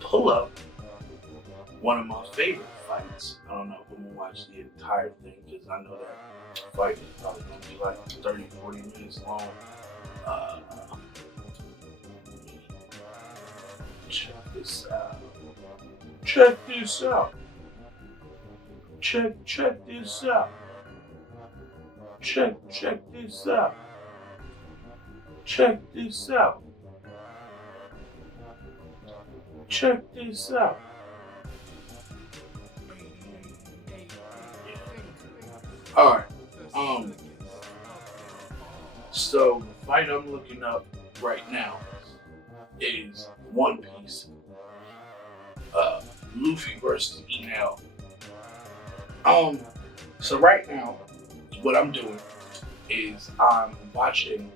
pull up one of my favorite fights. I don't know if I'm gonna watch the entire thing because I know that fight is probably gonna be like 30, 40 minutes long. Check this out. Check this out. Check this out. Check this out. Check this out. Check this out. Alright. So the fight I'm looking up right now is One Piece. Luffy versus Enel. So right now, what I'm doing is I'm watching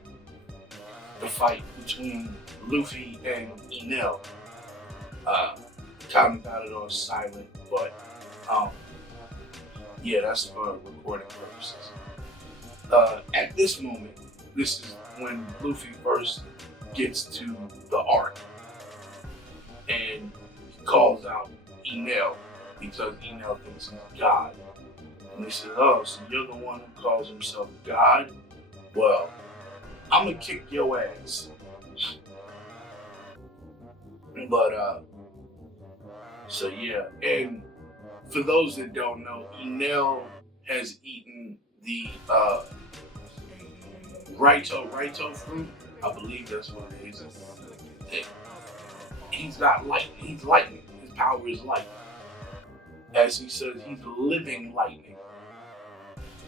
the fight between Luffy and Enel. Kind of got it on silent, but yeah, that's for recording purposes. At this moment, this is when Luffy first gets to the arc, and he calls out Enel because Enel thinks he's God. And he says, oh, so you're the one who calls himself God? Well, I'm gonna kick your ass. But, so yeah, and for those that don't know, Enel has eaten the Raito fruit. I believe that's what it is. He's got lightning. He's lightning. His power is lightning. As he says, he's living lightning.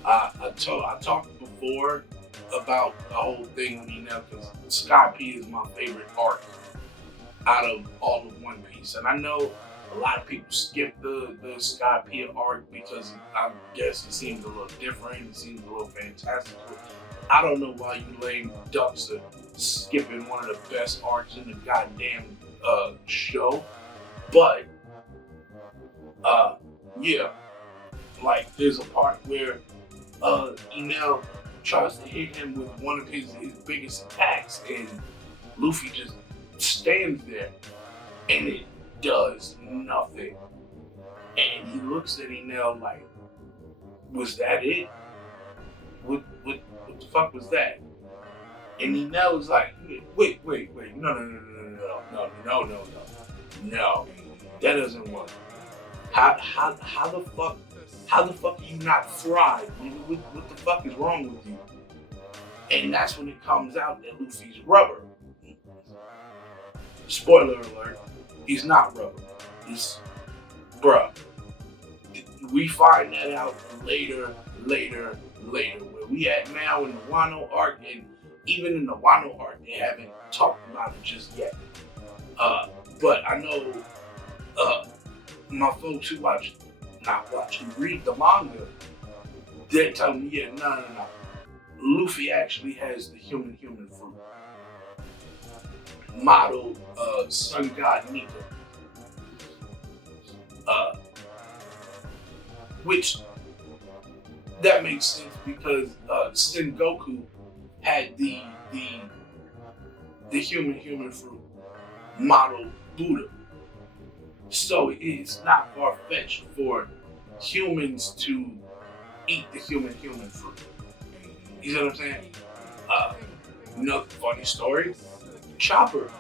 I talked before about the whole thing with Enel because Skypia is my favorite arc out of all of One Piece. And I know a lot of people skip the Skypia arc because I guess it seems a little different, it seems a little fantastical. I don't know why you lame ducks are skipping one of the best arcs in the goddamn show. But yeah, like there's a part where Enel tries to hit him with one of his biggest attacks, and Luffy just stands there and it does nothing. And he looks at Enel like, was that it? What the fuck was that? And Enel is like, wait, no, that doesn't work. How the fuck are you not fried? What the fuck is wrong with you? And that's when it comes out that Luffy's rubber. Spoiler alert, he's not rubber. He's, bruh. We find that out later. Where we at now in the Wano arc, and even in the Wano arc, they haven't talked about it just yet. But I know my folks who read the manga, they're telling me, yeah, no. Luffy actually has the human fruit. Model Sun God Nika. Which that makes sense because Sengoku had the human fruit, model Buddha. So it's not far-fetched for humans to eat the human fruit. You know what I'm saying? Another funny story, Chopper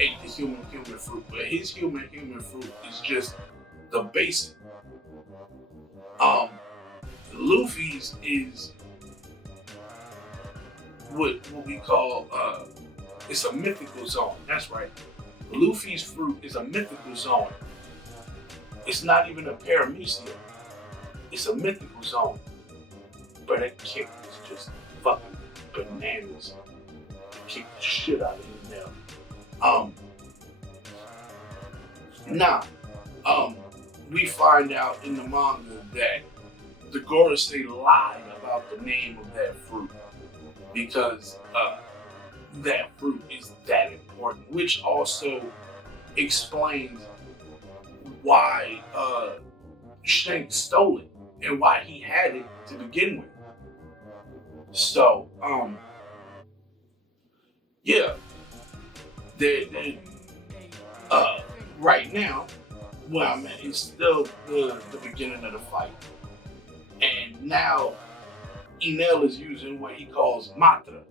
ate the human fruit, but his human fruit is just the basic. Luffy's is what we call it's a mythical zone. That's right. Luffy's fruit is a mythical zone. It's not even a paramecia. It's a mythical zone. But that kick is just fucking bananas. It kicked the shit out of him now. We find out in the manga that the Gorosei lied about the name of that fruit because that fruit is that important, which also explains why Shanks stole it and why he had it to begin with. So, yeah, right now, well, man, it's still the beginning of the fight. And now, Enel is using what he calls Matra,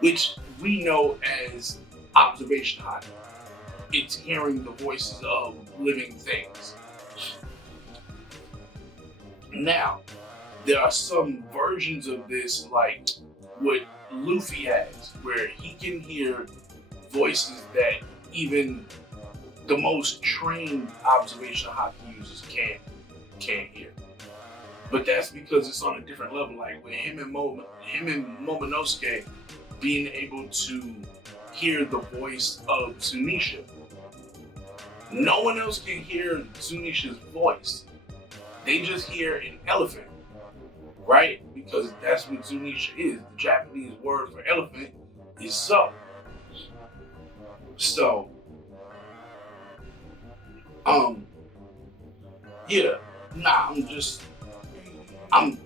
which we know as observation haki. It's hearing the voices of living things. Now, there are some versions of this, like what Luffy has, where he can hear voices that even the most trained observation haki users can't hear. But that's because it's on a different level. Like with him and Momonosuke being able to hear the voice of Zunisha. No one else can hear Zunisha's voice. They just hear an elephant, right? Because that's what Zunisha is. The Japanese word for elephant is so. So, I'm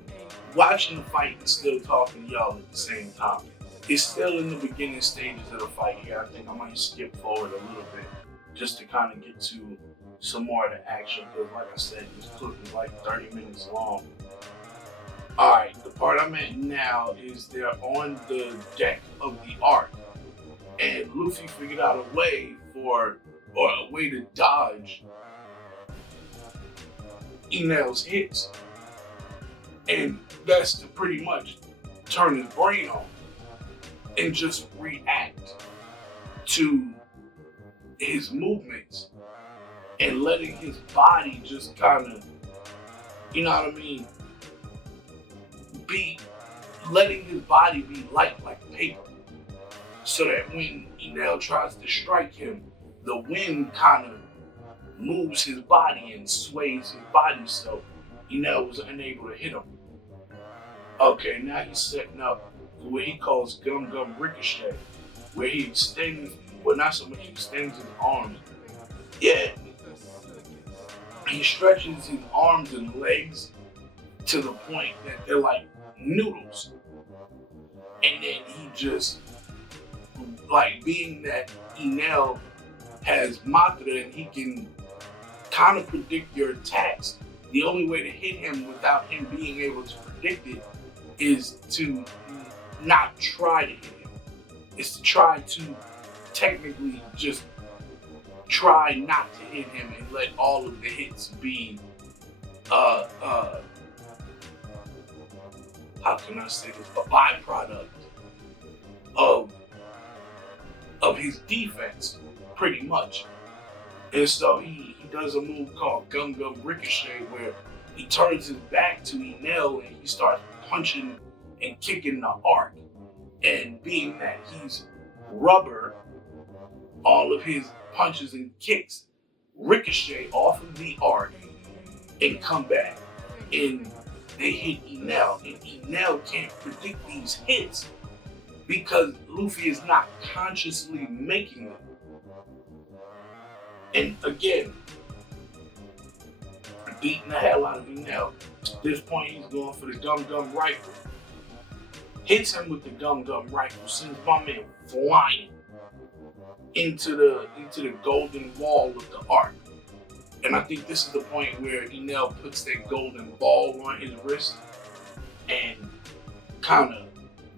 watching the fight and still talking to y'all at the same time. It's still in the beginning stages of the fight here. I think I might skip forward a little bit just to kind of get to some more of the action, because like I said, this clip is like 30 minutes long. Alright, the part I'm at now is they're on the deck of the Ark, and Luffy figured out a way to dodge Enel's hits. And that's to pretty much turn his brain on and just react to his movements and letting his body just kind of, you know what I mean, letting his body be light like paper, so that when Enel tries to strike him, the wind kind of moves his body and sways his body, so Enel was unable to hit him. Okay, now he's setting up what he calls Gum Gum Ricochet, where he extends, well, not so much extends his arms. Yeah, he stretches his arms and legs to the point that they're like noodles. And then he just, like, being that Enel has Matra and he can kind of predict your attacks, the only way to hit him without him being able to predict it is to not try to hit him. It's to try to technically just try not to hit him and let all of the hits be how can I say this, a byproduct of his defense, pretty much. And so he does a move called Gum Gum Ricochet, where he turns his back to Enel and he starts punching and kicking the arc. And being that he's rubber, all of his punches and kicks ricochet off of the arc and come back. And they hit Enel. And Enel can't predict these hits because Luffy is not consciously making them. And again, beating the hell out of Enel. At this point, he's going for the Gum Gum rifle. Hits him with the Gum Gum rifle, sends my man flying into the golden wall of the arc. And I think this is the point where Enel puts that golden ball on his wrist and kind of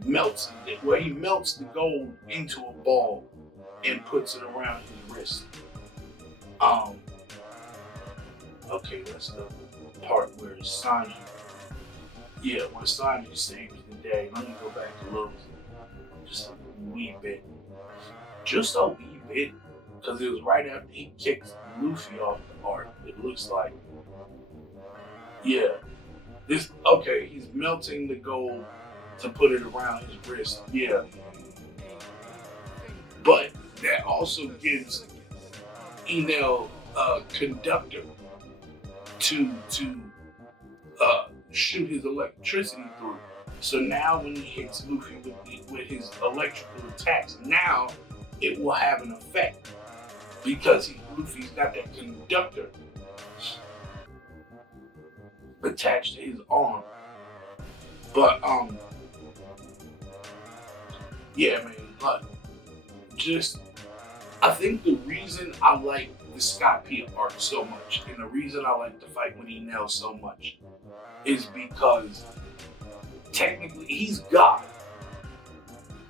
melts it, where he melts the gold into a ball and puts it around his wrist. Okay, that's the part where Sanji, where Sanji saves the day. Let me go back a little, just a wee bit. Just a wee bit, because it was right after he kicked Luffy off the arc, it looks like. Yeah. Okay, he's melting the gold to put it around his wrist. Yeah. But that also gives Enel a conductor to shoot his electricity through. So now when he hits Luffy with his electrical attacks, now it will have an effect because Luffy's got that conductor attached to his arm. But yeah, man, but just I think the reason I like the Skypia arc so much, and the reason I like the fight with Enel so much, is because technically he's God.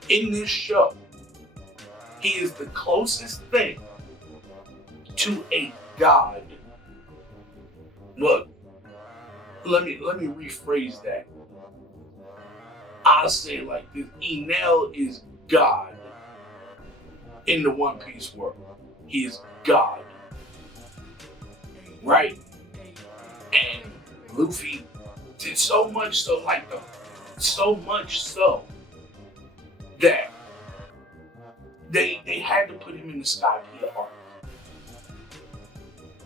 In this show, he is the closest thing to a god. Look, let me rephrase that. I'll say it like this: Enel is God in the One Piece world. He is God, right? And Luffy did so much so, that they had to put him in the Skypia arc.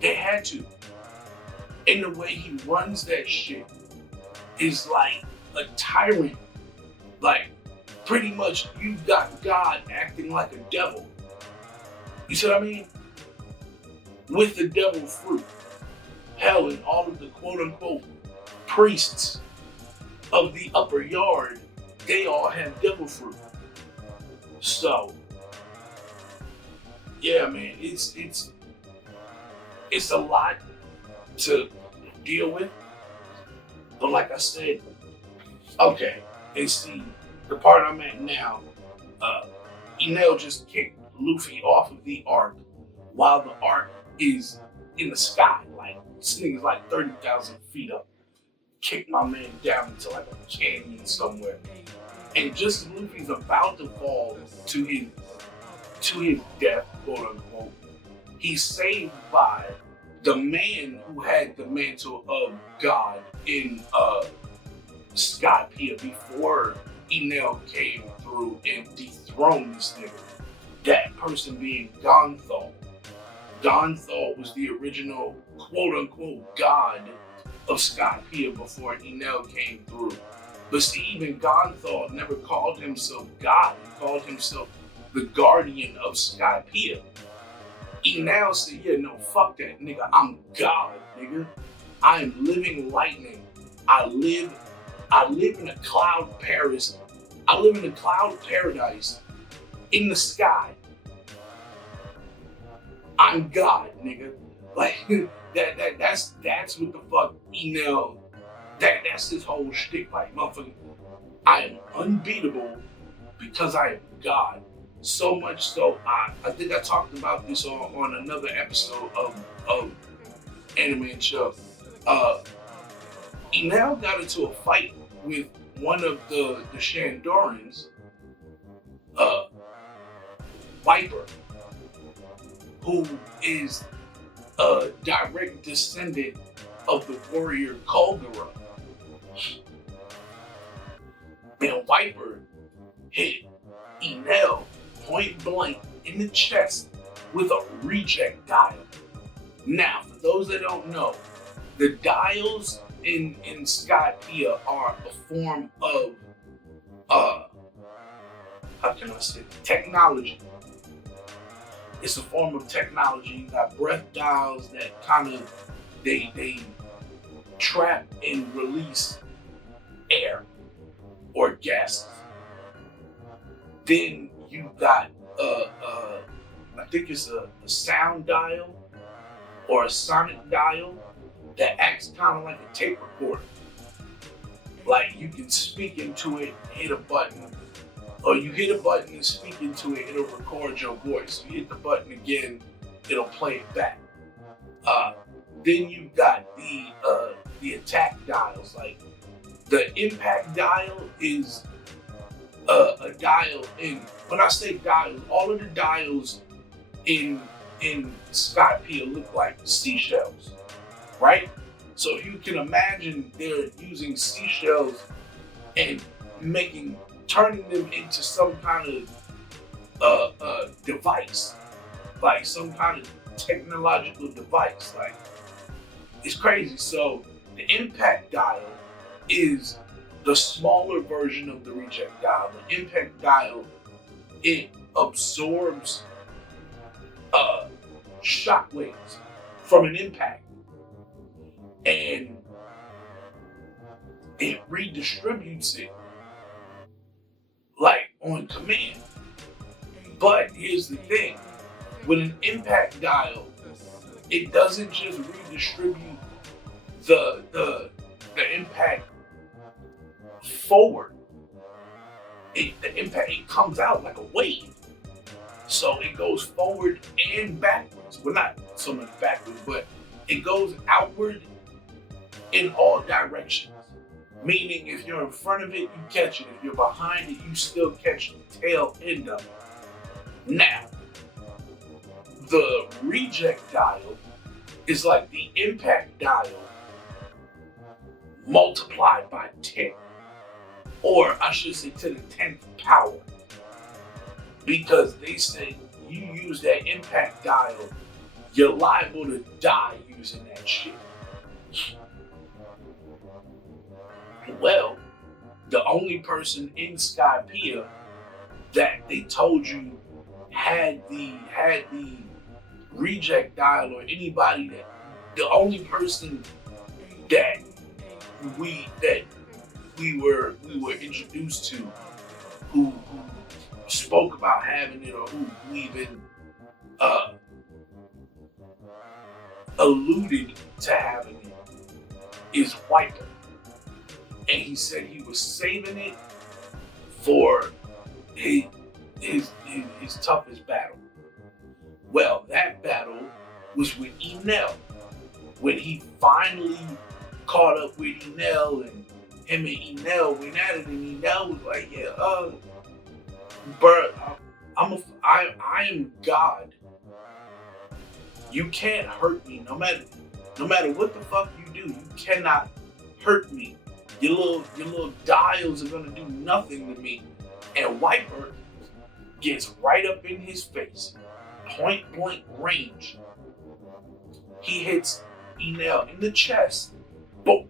They had to. And the way he runs that shit is like a tyrant. Like, pretty much you got God acting like a devil. You see what I mean? With the devil fruit. Hell, and all of the quote-unquote priests of the upper yard, they all have devil fruit. So, yeah, man, it's a lot to deal with. But like I said, okay, and see, the part I'm at now, Enel just kicked Luffy off of the arc while the arc is in the sky. Like, this nigga's like 30,000 feet up. Kicked my man down into like a canyon somewhere. And just as Luffy's about to fall to his death, quote unquote, he's saved by the man who had the mantle of God in Skypia before Enel came through and dethroned this nigga. That person being Gonthal. Gonthal was the original quote-unquote god of Skypia before Enel came through. But see, even Gonthal never called himself God. He called himself the guardian of Skypia. Enel said, yeah, no, fuck that, nigga. I'm God, nigga. I am living lightning. I live in a cloud Paris. I live in a cloud paradise in the sky. I'm God, nigga. Like that's what the fuck Enel. That's his whole shtick. Like, motherfucker, I am unbeatable because I am God. So much so, I think I talked about this on another episode of Anime and Show. Enel got into a fight with one of the Shandorans, Viper, who is a direct descendant of the warrior Kogura. And Viper hit Enel point blank in the chest with a reject dial. Now, for those that don't know, the dials in Skypia are a form of how can I say, technology. It's a form of technology. You got breath dials that kind of they trap and release air or gases. Then you got I think it's a sound dial or a sonic dial that acts kind of like a tape recorder. Like you can speak into it, hit a button, or you hit a button and speak into it, it'll record your voice. You hit the button again, it'll play it back. Then you got the attack dials. Like the impact dial is a dial in. When I say dials, all of the dials in Skypia look like seashells, right? So if you can imagine, they're using seashells and turning them into some kind of device, like some kind of technological device. Like, it's crazy. So the impact dial is the smaller version of the reject dial. The impact dial, it absorbs shock waves from an impact and it redistributes it like on command. But here's the thing, with an impact dial, it doesn't just redistribute the impact forward. The impact, it comes out like a wave. So it goes forward and backwards. Well, not so much backwards, but it goes outward in all directions. Meaning if you're in front of it, you catch it. If you're behind it, you still catch the tail end of it. Now, the reject dial is like the impact dial multiplied by 10. Or I should say to the 10th power. Because they say you use that impact dial, you're liable to die using that shit. Well, the only person in Skypia that they told you had the reject dial, or anybody that, the only person that we were introduced to who spoke about having it, or who even alluded to having it, is Viper. And he said he was saving it for his toughest battle. Well, that battle was with Enel. When he finally caught up with Enel, and him and Enel went at it, and Enel was like, yeah, but I am God. You can't hurt me, no matter what the fuck you do. You cannot hurt me. Your little dials are gonna do nothing to me. And Viper gets right up in his face, point blank range, he hits Enel in the chest, boom,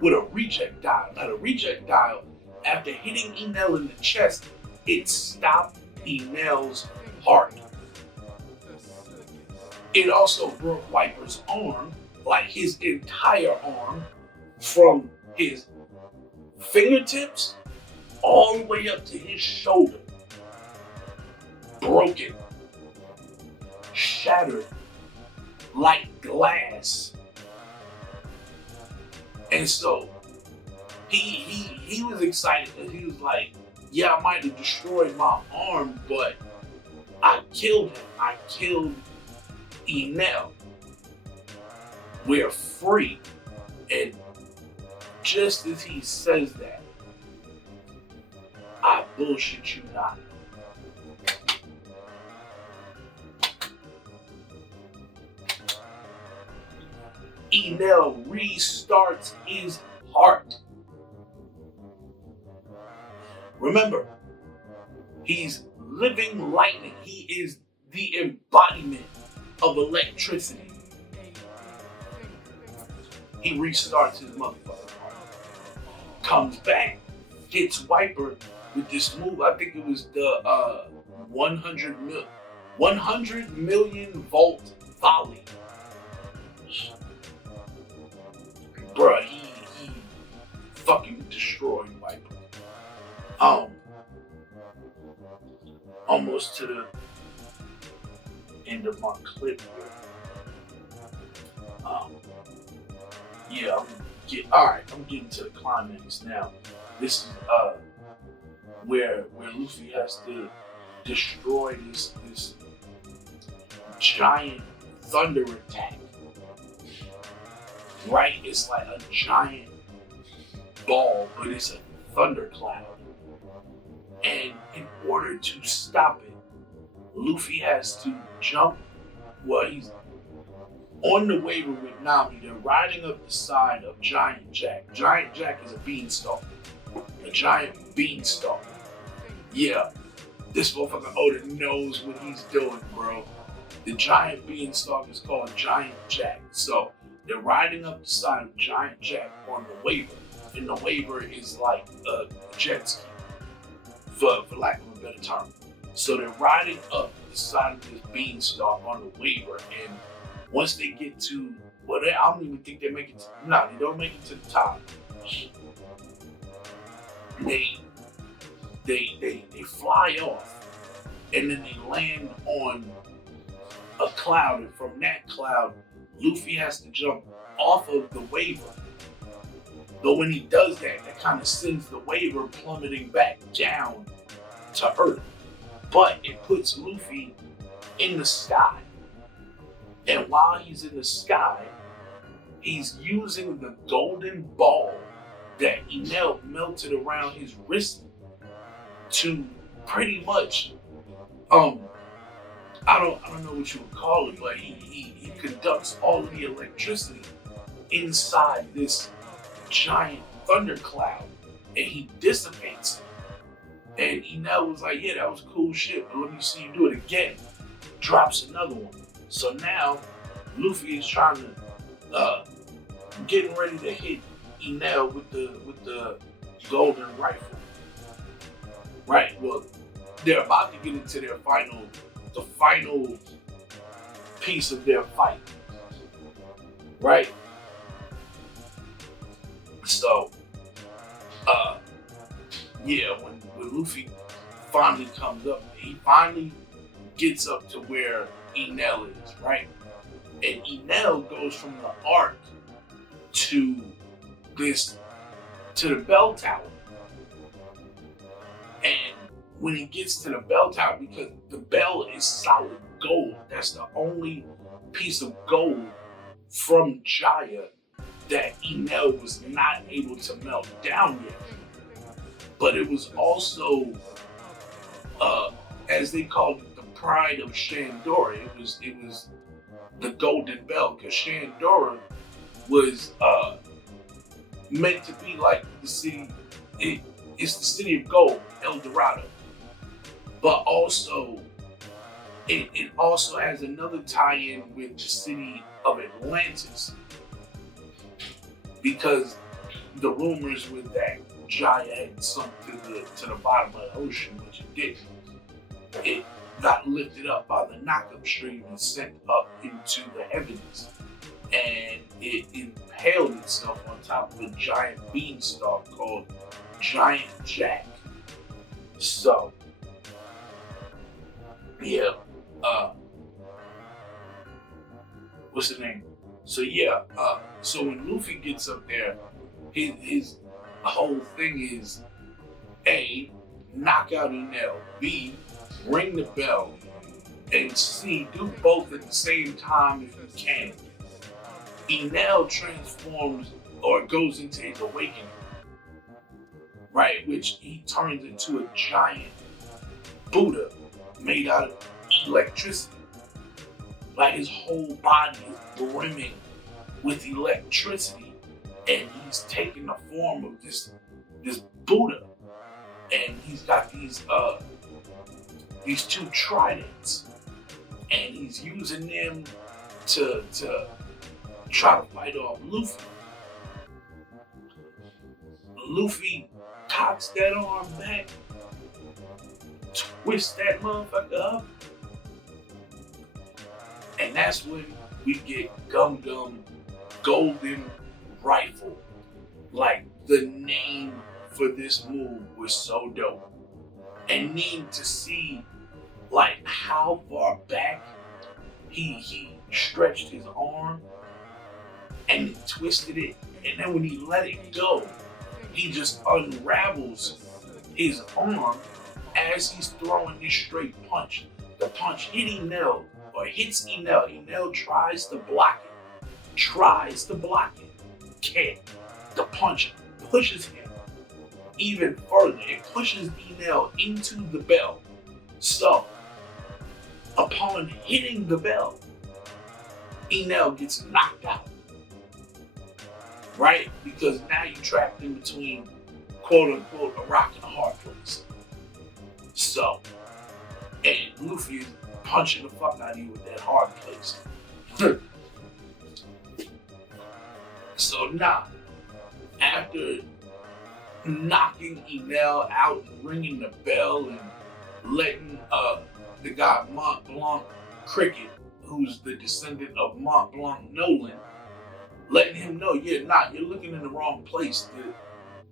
with a rejectile. Now the rejectile, after hitting Enel in the chest, it stopped Enel's heart. It also broke Wiper's arm, like his entire arm, from his fingertips all the way up to his shoulder. Broken, shattered like glass. And so he was excited because he was like, yeah, I might have destroyed my arm, but I killed him. I killed Enel. We're free. And just as he says that, I bullshit you not. Enel restarts his heart. Remember, he's living lightning. He is the embodiment of electricity. He restarts his motherfucker. Comes back, gets Wiper with this move. I think it was the 100 million volt volley. Bruh, he fucking destroyed Wiper. Almost to the end of my clip here. Yeah, I'm getting to the climax now. This is where Luffy has to destroy this giant thunder attack. Right? It's like a giant ball, but it's a thundercloud. And in order to stop it, Luffy has to jump. Well, he's on the waiver with Nami. They're riding up the side of Giant Jack. Giant Jack is a beanstalk. A giant beanstalk. Yeah, this motherfucker Oda knows what he's doing, bro. The giant beanstalk is called Giant Jack. So they're riding up the side of Giant Jack on the waiver. And the waiver is like a jet ski, for lack of a better term. So they're riding up the side of this beanstalk on the waiver, and once they get to, well, I don't even think they make it to, no, they don't make it to the top. They fly off, and then they land on a cloud, and from that cloud, Luffy has to jump off of the waiver. But when he does that, that kind of sends the waiver plummeting back down to Earth. But it puts Luffy in the sky. And while he's in the sky, he's using the golden ball that Enel melted around his wrist to pretty much, I don't know what you would call it, but he conducts all of the electricity inside this giant thundercloud, and he dissipates it. And Enel was like, yeah, that was cool shit, but let me see you do it again. Drops another one. So now Luffy is trying to getting ready to hit Enel with the golden rifle. Right, well, they're about to get into the final piece of their fight. Right? So, yeah, when Luffy finally comes up, he finally gets up to where Enel is, right? And Enel goes from the arc to the bell tower. And when he gets to the bell tower, because the bell is solid gold, that's the only piece of gold from Jaya that Enel was not able to melt down yet. But it was also, as they called it, the pride of Shandora. It was the golden bell, because Shandora was meant to be like the city. It's the city of gold, El Dorado. But also, It also has another tie-in with the city of Atlantis, because the rumors with that Jaya had sunk to the bottom of the ocean, which it didn't. It got lifted up by the knockup stream and sent up into the heavens, and it impaled itself on top of a giant beanstalk called Giant Jack. So, yeah, what's the name? So yeah, so when Luffy gets up there, his whole thing is A, knock out Enel, B, ring the bell, and C, do both at the same time if you can. Enel transforms or goes into his awakening, right, which he turns into a giant Buddha made out of electricity. Like his whole body is brimming with electricity, and he's taking the form of this Buddha, and he's got these two tridents, and he's using them to try to fight off Luffy. Luffy cocks that arm back, twists that motherfucker up, and that's when we get Gum Gum Golden Rifle. Like, the name for this move was so dope. And needing to see like how far back he stretched his arm and twisted it, and then when he let it go, he just unravels his arm as he's throwing this straight punch. The punch hits Enel. Enel tries to block it. Can't. The punch pushes him even further. It pushes Enel into the bell. So, upon hitting the bell, Enel gets knocked out. Right? Because now you're trapped in between, quote unquote, a rock and a hard place. So, and Luffy is punching the fuck out of you with that hard place. So now, after knocking Enel out and ringing the bell and letting the guy Mont Blanc Cricket, who's the descendant of Mont Blanc Nolan, letting him know, you're looking in the wrong place.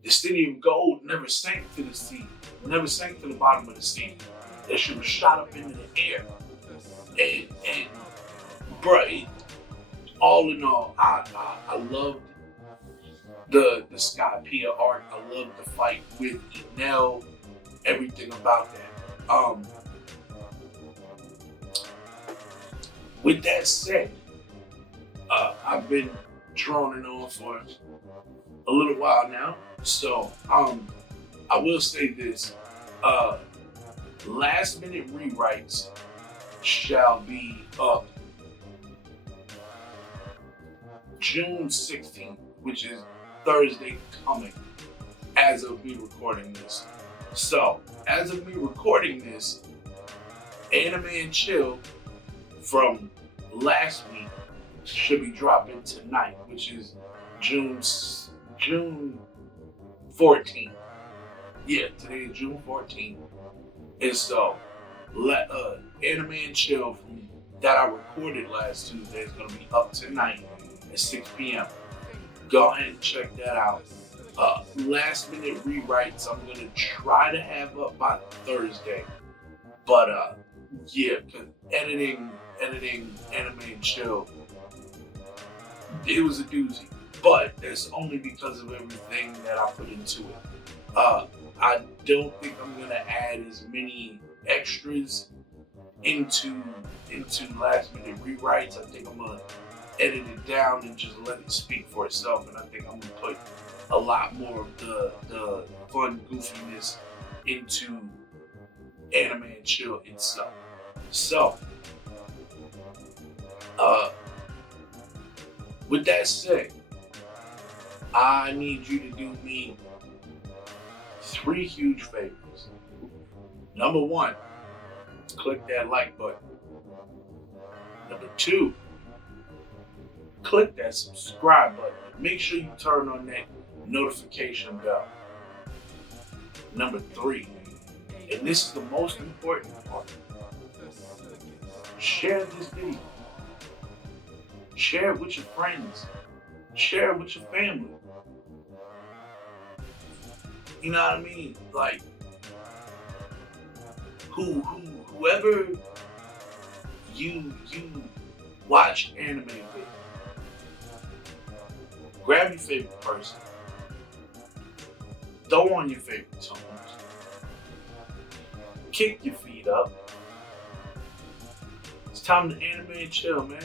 The city of gold never sank to the sea, never sank to the bottom of the sea. That shit was shot up into the air. And bruh, all in all, I loved the Skypia arc. I loved the fight with Enel, everything about that. With that said, I've been droning on for a little while now, so I will say this: last minute rewrites shall be up June 16th, which is Thursday coming, as of me recording this. So, as of me recording this, Anime and Chill from last week should be dropping tonight, which is June 14th. Yeah, today is June 14th. And so, Anime and Chill from that I recorded last Tuesday is going to be up tonight at 6 p.m. Go ahead and check that out. Last minute rewrites I'm going to try to have up by Thursday. But yeah, because editing Anime and Chill, it was a doozy. But that's only because of everything that I put into it. I don't think I'm going to add as many extras into last minute rewrites. I think I'm going to edit it down and just let it speak for itself. And I think I'm going to put a lot more of the fun goofiness into Anime and Chill itself. So, with that said, I need you to do me 3 huge favors. Number 1, click that like button. Number 2, click that subscribe button. Make sure you turn on that notification bell. Number 3, and this is the most important part, share this video. Share it with your friends. Share it with your family. You know what I mean? Like, whoever you watch anime with, grab your favorite person, throw on your favorite tunes, kick your feet up. It's time to anime and chill, man.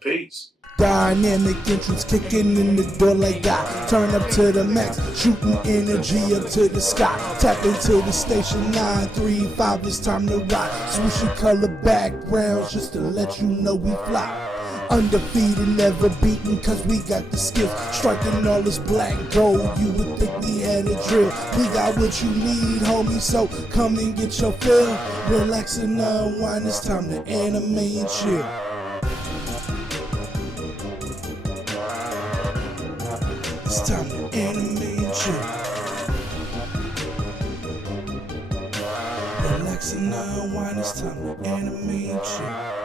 Peace. Dynamic entrance kicking in the door like that. Turn up to the max, shooting energy up to the sky. Tap into the station 935, it's time to rock. Swooshy color backgrounds just to let you know we fly. Undefeated, never beaten, cause we got the skills. Striking all this black gold, you would think we had a drill. We got what you need, homie, so come and get your fill. Relax and unwind, it's time to anime and chill. It's time to anime and chill. Relax and unwind, it's time to anime and chill.